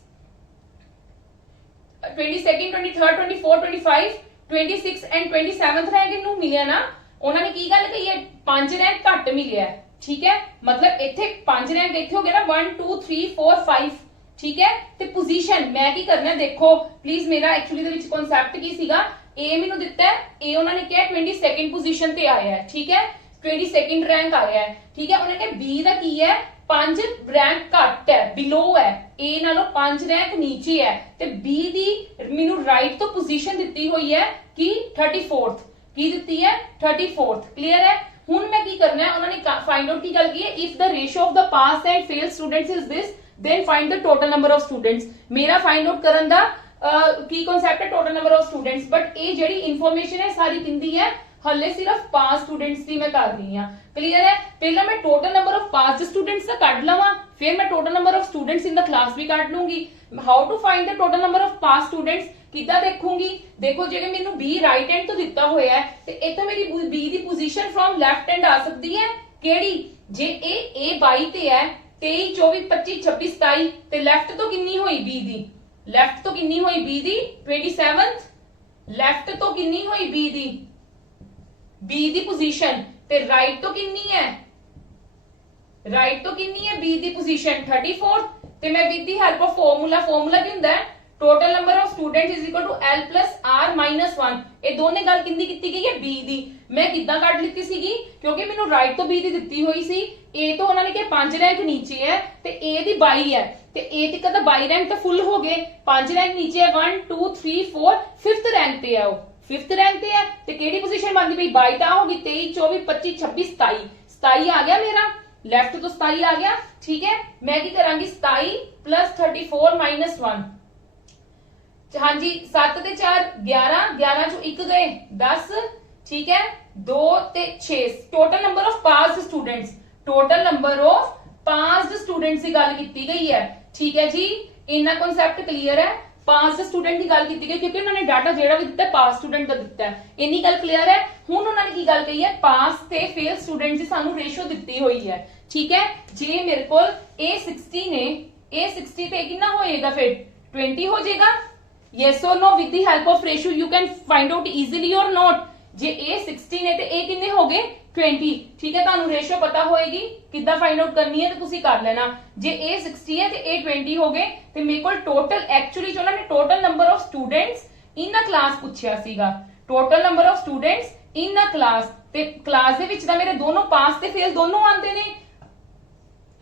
22nd 23rd 24 25 26 and 27th rank ਇਹਨੂੰ ਮਿਲਿਆ ਨਾ, ਉਹਨਾਂ ਨੇ ਕੀ ਗੱਲ ਕਹੀ ਹੈ 5 ਰੈਂਕ ਘੱਟ ਮਿਲਿਆ ਹੈ, ਠੀਕ ਹੈ। ਮਤਲਬ ਇੱਥੇ 5 ਰੈਂਕ ਇੱਥੇ ਹੋ ਗਿਆ ਨਾ 1 2 3 4 5, ਠੀਕ ਹੈ। ਤੇ ਪੋਜੀਸ਼ਨ ਮੈਂ ਕੀ ਕਰਨਾ ਦੇਖੋ ਪਲੀਜ਼, ਮੇਰਾ ਐਕਚੁਅਲੀ ਦੇ ਵਿੱਚ ਕਨਸੈਪਟ ਕੀ ਸੀਗਾ, A ਮੈਨੂੰ ਦਿੱਤਾ ਹੈ, A ਉਹਨਾਂ ਨੇ ਕਿਹਾ 22nd ਪੋਜੀਸ਼ਨ ਤੇ ਆਇਆ ਹੈ, ਠੀਕ ਹੈ, 22nd ਰੈਂਕ ਆਇਆ ਹੈ, ਠੀਕ ਹੈ। ਉਹਨਾਂ ਨੇ B ਦਾ ਕੀ ਹੈ 5 ਰੈਂਕ ਘੱਟ ਹੈ, ਬਿਲੋ ਹੈ, A ਨਾਲੋਂ 5 ਰੈਂਕ ਨੀਚੇ ਹੈ, ਤੇ B ਦੀ ਮੈਨੂੰ ਰਾਈਟ ਤੋਂ ਪੋਜੀਸ਼ਨ ਦਿੱਤੀ ਹੋਈ ਹੈ ਕਿ 34th, ਕੀ ਦਿੱਤੀ ਹੈ 34th, ਕਲੀਅਰ ਹੈ। ਹੁਣ ਮੈਂ ਕੀ ਕਰਨਾ ਹੈ, ਉਹਨਾਂ ਨੇ ਫਾਈਂਡ ਆਊਟ ਕੀ ਗੱਲ ਕੀ ਹੈ, if the ratio of the pass and fail students is this then find the total number of students। ਮੇਰਾ ਫਾਈਂਡ ਆਊਟ ਕਰਨ ਦਾ ਕੀ ਕਨਸੈਪਟ ਹੈ total number of students, but ਇਹ ਜਿਹੜੀ ਇਨਫੋਰਮੇਸ਼ਨ ਹੈ ਸਾਰੀ ਕਿੰਦੀ ਹੈ, ਹੱਲੇ ਸਿਰਫ ਪਾਸ ਸਟੂਡੈਂਟਸ ਦੀ ਮੈਂ ਕਰ ਰਹੀ ਹਾਂ, ਕਲੀਅਰ ਹੈ। ਪਹਿਲਾਂ ਮੈਂ total number of pass students ਦਾ ਕੱਢ ਲਵਾਂ, ਫਿਰ ਮੈਂ total number of students in the class ਵੀ ਕੱਢ ਲੂੰਗੀ। How to find the total number of pass students ਕਿੱਦਾਂ ਦੇਖੂੰਗੀ, ਦੇਖੋ ਜੇ ਮੈਨੂੰ B ਰਾਈਟ ਹੈਂਡ ਤੋਂ ਦਿੱਤਾ ਹੋਇਆ ਹੈ ਤੇ ਇੱਥੋਂ ਮੇਰੀ B the position from left hand ਆ ਸਕਦੀ ਹੈ, ਕਿਹੜੀ, ਜੇ ਇਹ A 22 ਤੇ ਹੈ 23 24 25 26 27 ਤੇ ਲੈਫਟ ਤੋਂ ਕਿੰਨੀ ਹੋਈ B ਦੀ, ਲੈਫਟ ਤੋਂ ਕਿੰਨੀ ਹੋਈ B ਦੀ 27th, ਲੈਫਟ ਤੋਂ ਕਿੰਨੀ ਹੋਈ B ਦੀ ਪੋਜੀਸ਼ਨ, ਤੇ ਰਾਈਟ ਤੋਂ ਕਿੰਨੀ ਹੈ, ਰਾਈਟ ਤੋਂ ਕਿੰਨੀ ਹੈ B ਦੀ ਪੋਜੀਸ਼ਨ 34th। ਤੇ ਮੈਂ with the help of formula ਕੀ ਹੁੰਦਾ ਹੈ, total number of students is equal to L plus R minus 1। ਇਹ ਦੋਨੇ ਗੱਲ ਕਿੰਦੀ ਕੀਤੀ ਗਈ ਹੈ B ਦੀ, ਮੈਂ ਕਿੱਦਾਂ ਕੱਢ ਲਿੱਤੀ ਸੀਗੀ, ਕਿਉਂਕਿ ਮੈਨੂੰ ਰਾਈਟ ਤੋਂ B ਦੀ ਦਿੱਤੀ ਹੋਈ ਸੀ, A ਤੋਂ ਉਹਨਾਂ ਨੇ ਕਿਹਾ 5 ਰੈਂਕ ਨੀਚੇ ਹੈ ਤੇ A ਦੀ 22 ਹੈ, ਤੇ A ਤੱਕ ਤਾਂ 22 ਰੈਂਕ ਤਾਂ ਫੁੱਲ ਹੋ ਗਏ, 5 ਰੈਂਕ ਨੀਚੇ ਹੈ 1 2 3 4 5th ਰੈਂਕ ਤੇ ਹੈ, ਉਹ 5th ਰੈਂਕ ਤੇ ਹੈ, ਤੇ ਕਿਹੜੀ ਪੋਜੀਸ਼ਨ ਬਣਦੀ ਪਈ 22 ਤਾਂ ਹੋ ਗਈ 23 24 25 26 27, 27 ਆ ਗਿਆ ਮੇਰਾ, ਲੈਫਟ ਤੋਂ 27 ਆ ਗਿਆ, ਠੀਕ ਹੈ। ਮੈਂ ਕੀ ਕਰਾਂਗੀ 27 plus 34 minus 1, ਹਾਂਜੀ 7 ਤੇ 4 11, 11 ਚੋਂ 1 ਗਏ 10, ਠੀਕ ਹੈ, 2 ਤੇ 6, total number of passed students, total number of passed students ਦੀ ਗੱਲ ਕੀਤੀ ਗਈ ਹੈ, ਠੀਕ ਹੈ ਜੀ। ਇੰਨਾ ਕਨਸੈਪਟ ਕਲੀਅਰ ਹੈ, ਪਾਸਡ ਸਟੂਡੈਂਟ ਦੀ ਗੱਲ ਕੀਤੀ ਗਈ ਕਿਉਂਕਿ ਉਹਨਾਂ ਨੇ ਡਾਟਾ ਜਿਹੜਾ ਵੀ ਦਿੱਤਾ ਪਾਸ ਸਟੂਡੈਂਟ ਦਾ ਦਿੱਤਾ ਹੈ, ਇੰਨੀ ਗੱਲ ਕਲੀਅਰ ਹੈ। ਹੁਣ ਉਹਨਾਂ ਨੇ ਕੀ ਗੱਲ ਕਹੀ ਹੈ, ਪਾਸ ਤੇ ਫੇਲ ਸਟੂਡੈਂਟ ਦੀ ਸਾਨੂੰ ਰੇਸ਼ੋ ਦਿੱਤੀ ਹੋਈ ਹੈ, ਠੀਕ ਹੈ। ਜੇ ਮੇਰੇ ਕੋਲ A60 ਨੇ, A60 ਤੇ ਕਿੰਨਾ ਹੋਏਗਾ ਫਿਰ 20 ਹੋ ਜਾਏਗਾ, yes or no, with the help of ratio you can find out easily or not। ਜੇ A60 ਨੇ ਤੇ A ਕਿੰਨੇ ਹੋ ਗਏ 20, ਠੀਕ ਹੈ। ਤੁਹਾਨੂੰ ਰੇਸ਼ੋ ਪਤਾ ਹੋਏਗੀ ਕਿੱਦਾਂ ਫਾਈਂਡ ਆਊਟ ਕਰਨੀ ਹੈ ਤੇ ਤੁਸੀਂ ਕਰ ਲੈਣਾ। ਜੇ A60 ਹੈ ਤੇ A20 ਹੋ ਗਏ, ਤੇ ਮੇਰੇ ਕੋਲ ਟੋਟਲ ਐਕਚੁਅਲੀ ਉਹਨਾਂ ਨੇ total number of students in a class ਪੁੱਛਿਆ ਸੀਗਾ, total number of students in a class, ਤੇ ਕਲਾਸ ਦੇ ਵਿੱਚ ਤਾਂ ਮੇਰੇ ਦੋਨੋਂ ਪਾਸ ਤੇ ਫੇਲ ਦੋਨੋਂ ਆਉਂਦੇ ਨੇ।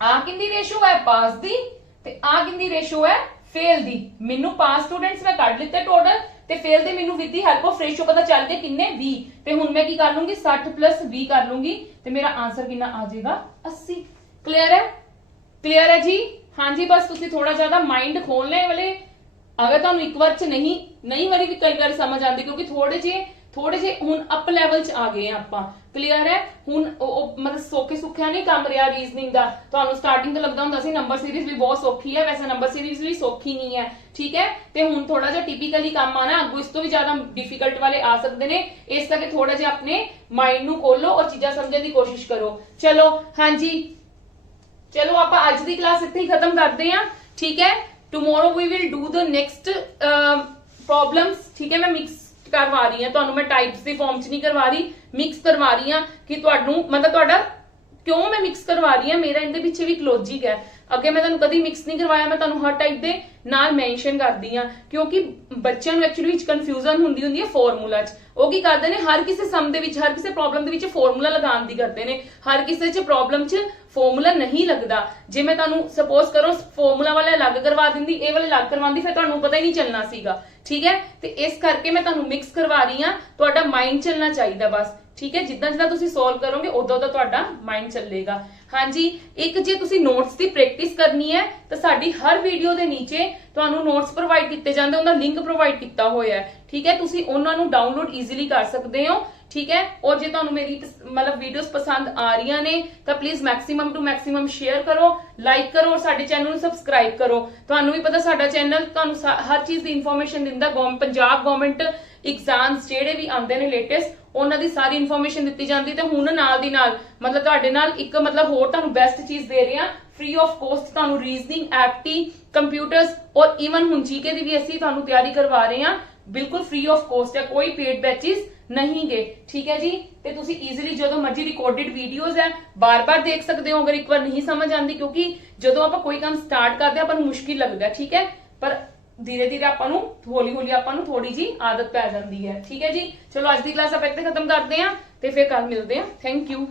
ਆ ਕਿੰਦੀ ਰੇਸ਼ੋ ਹੈ ਪਾਸ ਦੀ, ਤੇ ਆ ਕਿੰਦੀ ਰੇਸ਼ੋ ਹੈ ਫੇਲ ਦੀ। ਮੈਨੂੰ ਪਾਸ ਸਟੂਡੈਂਟਸ ਮੈਂ ਕੱਢ ਲਿੱਤੇ ਟੋਟਲ, ਤੇ ਫੇਲ ਦੇ ਮੈਨੂੰ with the help of ratio ਪਤਾ ਚੱਲ ਗਿਆ ਕਿੰਨੇ 20, ਤੇ ਹੁਣ ਮੈਂ ਕੀ ਕਰ ਲੂੰਗੀ 60 plus 20 ਕਰ ਲੂੰਗੀ, ਤੇ ਮੇਰਾ ਆਨਸਰ ਕਿੰਨਾ ਆ ਜਾਏਗਾ 80। ਕਲੀਅਰ ਹੈ, ਕਲੀਅਰ ਹੈ ਜੀ, ਹਾਂਜੀ। ਬਸ ਤੁਸੀਂ ਥੋੜਾ ਜਿਆਦਾ ਮਾਈਂਡ ਖੋਲਣੇ ਵਾਲੇ, ਅਗਰ ਤੁਹਾਨੂੰ ਇੱਕ ਵਾਰ ਚ ਨਹੀਂ ਵਾਰੀ ਵੀ ਕਈ ਵਾਰ ਸਮਝ ਆਉਂਦੀ, ਕਿਉਂਕਿ ਥੋੜੇ ਜਿਹੇ ਹੁਣ ਅਪ ਲੈਵਲ ਚ ਆ ਗਏ ਆ ਆਪਾਂ, ਕਲੀਅਰ ਹੈ। ਹੁਣ ਮਤਲਬ ਸੌਖੇ ਸੁੱਖਿਆ ਨਹੀਂ ਕੰਮ ਰਿਹਾ ਰੀਜ਼ਨਿੰਗ ਦਾ। ਤੁਹਾਨੂੰ ਸਟਾਰਟਿੰਗ ਤੋਂ ਲੱਗਦਾ ਹੁੰਦਾ ਸੀ ਨੰਬਰ ਸੀਰੀਜ਼ ਵੀ ਬਹੁਤ ਸੌਖੀ ਹੈ, ਵੈਸੇ ਨੰਬਰ ਸੀਰੀਜ਼ ਵੀ ਸੌਖੀ ਨਹੀਂ ਹੈ, ਠੀਕ ਹੈ। ਤੇ ਹੁਣ ਥੋੜਾ ਜਿਹਾ ਟਿਪੀਕਲੀ ਕੰਮ ਆਣਾ, ਅੱਗੋਂ ਇਸ ਤੋਂ ਵੀ ਜ਼ਿਆਦਾ ਡਿਫਿਕਲਟ ਵਾਲੇ ਆ ਸਕਦੇ ਨੇ, ਇਸ ਕਰਕੇ ਥੋੜਾ ਜਿਹਾ ਆਪਣੇ ਮਾਈਂਡ ਨੂੰ ਖੋਲੋ ਔਰ ਚੀਜ਼ਾਂ ਸਮਝਣ ਦੀ ਕੋਸ਼ਿਸ਼ ਕਰੋ। ਚਲੋ ਹਾਂਜੀ, ਚਲੋ ਆਪਾਂ ਅੱਜ ਦੀ ਕਲਾਸ ਇੱਥੇ ਹੀ ਖਤਮ ਕਰਦੇ ਹਾਂ, ਠੀਕ ਹੈ। Tomorrow we will do the next problems, ਠੀਕ ਹੈ। ਮੈਂ ਮਿਕਸ ਕਰਵਾ ਰਹੀ ਹਾਂ ਤੁਹਾਨੂੰ, ਮੈਂ ਟਾਈਪਸ ਦੀ ਫਾਰਮ ਚ ਨਹੀਂ ਕਰਵਾ ਰਹੀ, ਮਿਕਸ ਕਰਵਾ ਰਹੀ ਹਾਂ ਕਿ ਤੁਹਾਨੂੰ ਮਤਲਬ ਤੁਹਾਡਾ ਕਿਉਂ ਮੈਂ ਮਿਕਸ ਕਰਵਾ ਰਹੀ ਹਾਂ, ਮੇਰਾ ਇਹਦੇ ਪਿੱਛੇ ਵੀ ਇੱਕ ਲੌਜਿਕ ਹੈ। ਅੱਗੇ ਮੈਂ ਤੁਹਾਨੂੰ ਕਦੀ ਮਿਕਸ ਨਹੀਂ ਕਰਵਾਇਆ, ਮੈਂ ਤੁਹਾਨੂੰ ਹਰ ਟਾਈਪ ਦੇ ਨਾਲ ਮੈਂਸ਼ਨ ਕਰਦੀ ਹਾਂ, ਕਿਉਂਕਿ ਬੱਚਿਆਂ ਨੂੰ ਐਕਚੁਅਲੀ ਵਿੱਚ ਕਨਫਿਊਜ਼ਨ ਹੁੰਦੀ ਹੈ ਫਾਰਮੂਲਾ 'ਚ। ਉਹ ਕੀ ਕਰਦੇ ਨੇ, ਹਰ ਕਿਸੇ ਸਮ ਦੇ ਵਿੱਚ, ਹਰ ਕਿਸੇ ਪ੍ਰੋਬਲਮ ਦੇ ਵਿੱਚ ਫਾਰਮੂਲਾ ਲਗਾਉਣ ਦੀ ਕਰਦੇ ਨੇ, ਹਰ ਕਿਸੇ 'ਚ ਪ੍ਰੋਬਲਮ 'ਚ ਫਾਰਮੂਲਾ ਨਹੀਂ ਲੱਗਦਾ। ਜੇ ਮੈਂ ਤੁਹਾਨੂੰ ਸਪੋਜ਼ ਕਰੋ ਫਾਰਮੂਲਾ ਵਾਲਾ ਅਲੱਗ ਕਰਵਾ ਦਿੰਦੀ, ਇਹ ਵਾਲੇ ਅਲੱਗ ਕਰਵਾਉਂਦੀ, ਫਿਰ ਤੁਹਾਨੂੰ ਪਤਾ ਹੀ ਨਹੀਂ ਚੱਲਣਾ ਸੀਗਾ, ਠੀਕ ਹੈ। ਤੇ ਇਸ ਕਰਕੇ ਮੈਂ ਤੁਹਾਨੂੰ ਮਿਕਸ ਕਰਵਾ ਰਹੀ ਹਾਂ, ਤੁਹਾਡਾ ਮਾਈਂਡ ਚੱਲਣਾ ਚਾਹੀਦਾ ਬਸ, ਠੀਕ ਹੈ। ਜਿੱਦਾਂ ਜਿੱਦਾਂ ਤੁਸੀਂ ਸੋਲਵ ਕਰੋਗੇ ਉਦੋਂ ਤੁਹਾਡਾ ਮਾਈਂਡ ਚੱਲੇਗਾ। ਹਾਂਜੀ, ਇੱਕ ਜੇ ਤੁਸੀਂ ਨੋਟਸ ਦੀ ਪ੍ਰੈਕਟਿਸ ਕਰਨੀ ਹੈ ਤਾਂ ਸਾਡੀ ਹਰ ਵੀਡੀਓ ਦੇ ਨੀਚੇ ਤੁਹਾਨੂੰ ਨੋਟਸ ਪ੍ਰੋਵਾਈਡ ਕੀਤੇ ਜਾਂਦੇ, ਉਹਦਾ ਲਿੰਕ ਪ੍ਰੋਵਾਈਡ ਕੀਤਾ ਹੋਇਆ ਹੈ, ਠੀਕ ਹੈ। ਤੁਸੀਂ ਉਹਨਾਂ ਨੂੰ ਡਾਊਨਲੋਡ ਈਜ਼ੀਲੀ ਕਰ ਸਕਦੇ ਹੋ, ਠੀਕ ਹੈ। ਔਰ ਜੇ ਤੁਹਾਨੂੰ ਮੇਰੀ ਮਤਲਬ ਵੀਡੀਓਜ਼ ਪਸੰਦ ਆ ਰਹੀਆਂ ਨੇ ਤਾਂ please maximum to maximum share ਕਰੋ, ਲਾਈਕ ਕਰੋ ਔਰ ਸਾਡੇ ਚੈਨਲ ਨੂੰ ਸਬਸਕ੍ਰਾਈਬ ਕਰੋ। ਤੁਹਾਨੂੰ ਵੀ ਪਤਾ ਸਾਡਾ ਚੈਨਲ ਤੁਹਾਨੂੰ ਹਰ ਚੀਜ਼ ਦੀ ਇਨਫੋਰਮੇਸ਼ਨ ਦਿੰਦਾ, ਪੰਜਾਬ ਗਵਰਨਮੈਂਟ ਐਗਜ਼ਾਮਸ ਜਿਹੜੇ ਵੀ ਆਉਂਦੇ ਨੇ ਲੇਟੈਸਟ, ਉਹਨਾਂ ਦੀ ਸਾਰੀ ਇਨਫੋਰਮੇਸ਼ਨ ਦਿੱਤੀ ਜਾਂਦੀ। ਤੇ ਹੁਣ ਨਾਲ ਦੀ ਨਾਲ ਮਤਲਬ ਤੁਹਾਡੇ ਨਾਲ ਇੱਕ ਮਤਲਬ ਹੋਰ ਤੁਹਾਨੂੰ ਬੈਸਟ ਚੀਜ਼ ਦੇ ਰਹੇ ਹਾਂ, ਫ੍ਰੀ ਆਫ ਕੋਸਟ ਤੁਹਾਨੂੰ ਰੀਜ਼ਨਿੰਗ, ਐਪਟੀ, ਕੰਪਿਊਟਰਸ ਔਰ ਈਵਨ ਹੁਣ ਜੀਕੇ ਦੀ ਵੀ ਅਸੀਂ ਤੁਹਾਨੂੰ ਤਿਆਰੀ ਕਰਵਾ ਰਹੇ ਹਾਂ ਬਿਲਕੁਲ ਫ੍ਰੀ ਆਫ ਕੋਸਟ ਹੈ, ਕੋਈ ਪੇਡ ਬੈਚਿਸ ਨਹੀਂ ਗੇ, ਠੀਕ ਹੈ ਜੀ। ਤੇ ਤੁਸੀਂ ਈਜ਼ੀਲੀ ਜਦੋਂ ਮਰਜ਼ੀ ਰਿਕਾਰਡਡ ਵੀਡੀਓਜ਼ ਹੈ ਬਾਰ-ਬਾਰ ਦੇਖ ਸਕਦੇ ਹੋ ਅਗਰ ਇੱਕ ਵਾਰ ਨਹੀਂ ਸਮਝ ਆਉਂਦੀ, ਕਿਉਂਕਿ ਜਦੋਂ ਆਪਾਂ ਕੋਈ ਕੰਮ ਸਟਾਰਟ ਕਰਦੇ ਆਪਾਂ ਨੂੰ ਮੁਸ਼ਕਿਲ ਲੱਗਦਾ, ਠੀਕ ਹੈ, ਪਰ ਧੀਰੇ ਧੀਰੇ ਆਪਾਂ ਨੂੰ ਹੌਲੀ ਹੌਲੀ ਆਪਾਂ ਨੂੰ ਥੋੜੀ ਜੀ ਆਦਤ ਪੈ ਜਾਂਦੀ ਹੈ, ਠੀਕ ਹੈ ਜੀ। ਚਲੋ ਅੱਜ ਦੀ ਕਲਾਸ ਆਪਾਂ ਇੱਥੇ ਖਤਮ ਕਰਦੇ ਹਾਂ ਤੇ ਫਿਰ ਕੱਲ ਮਿਲਦੇ ਹਾਂ। Thank you.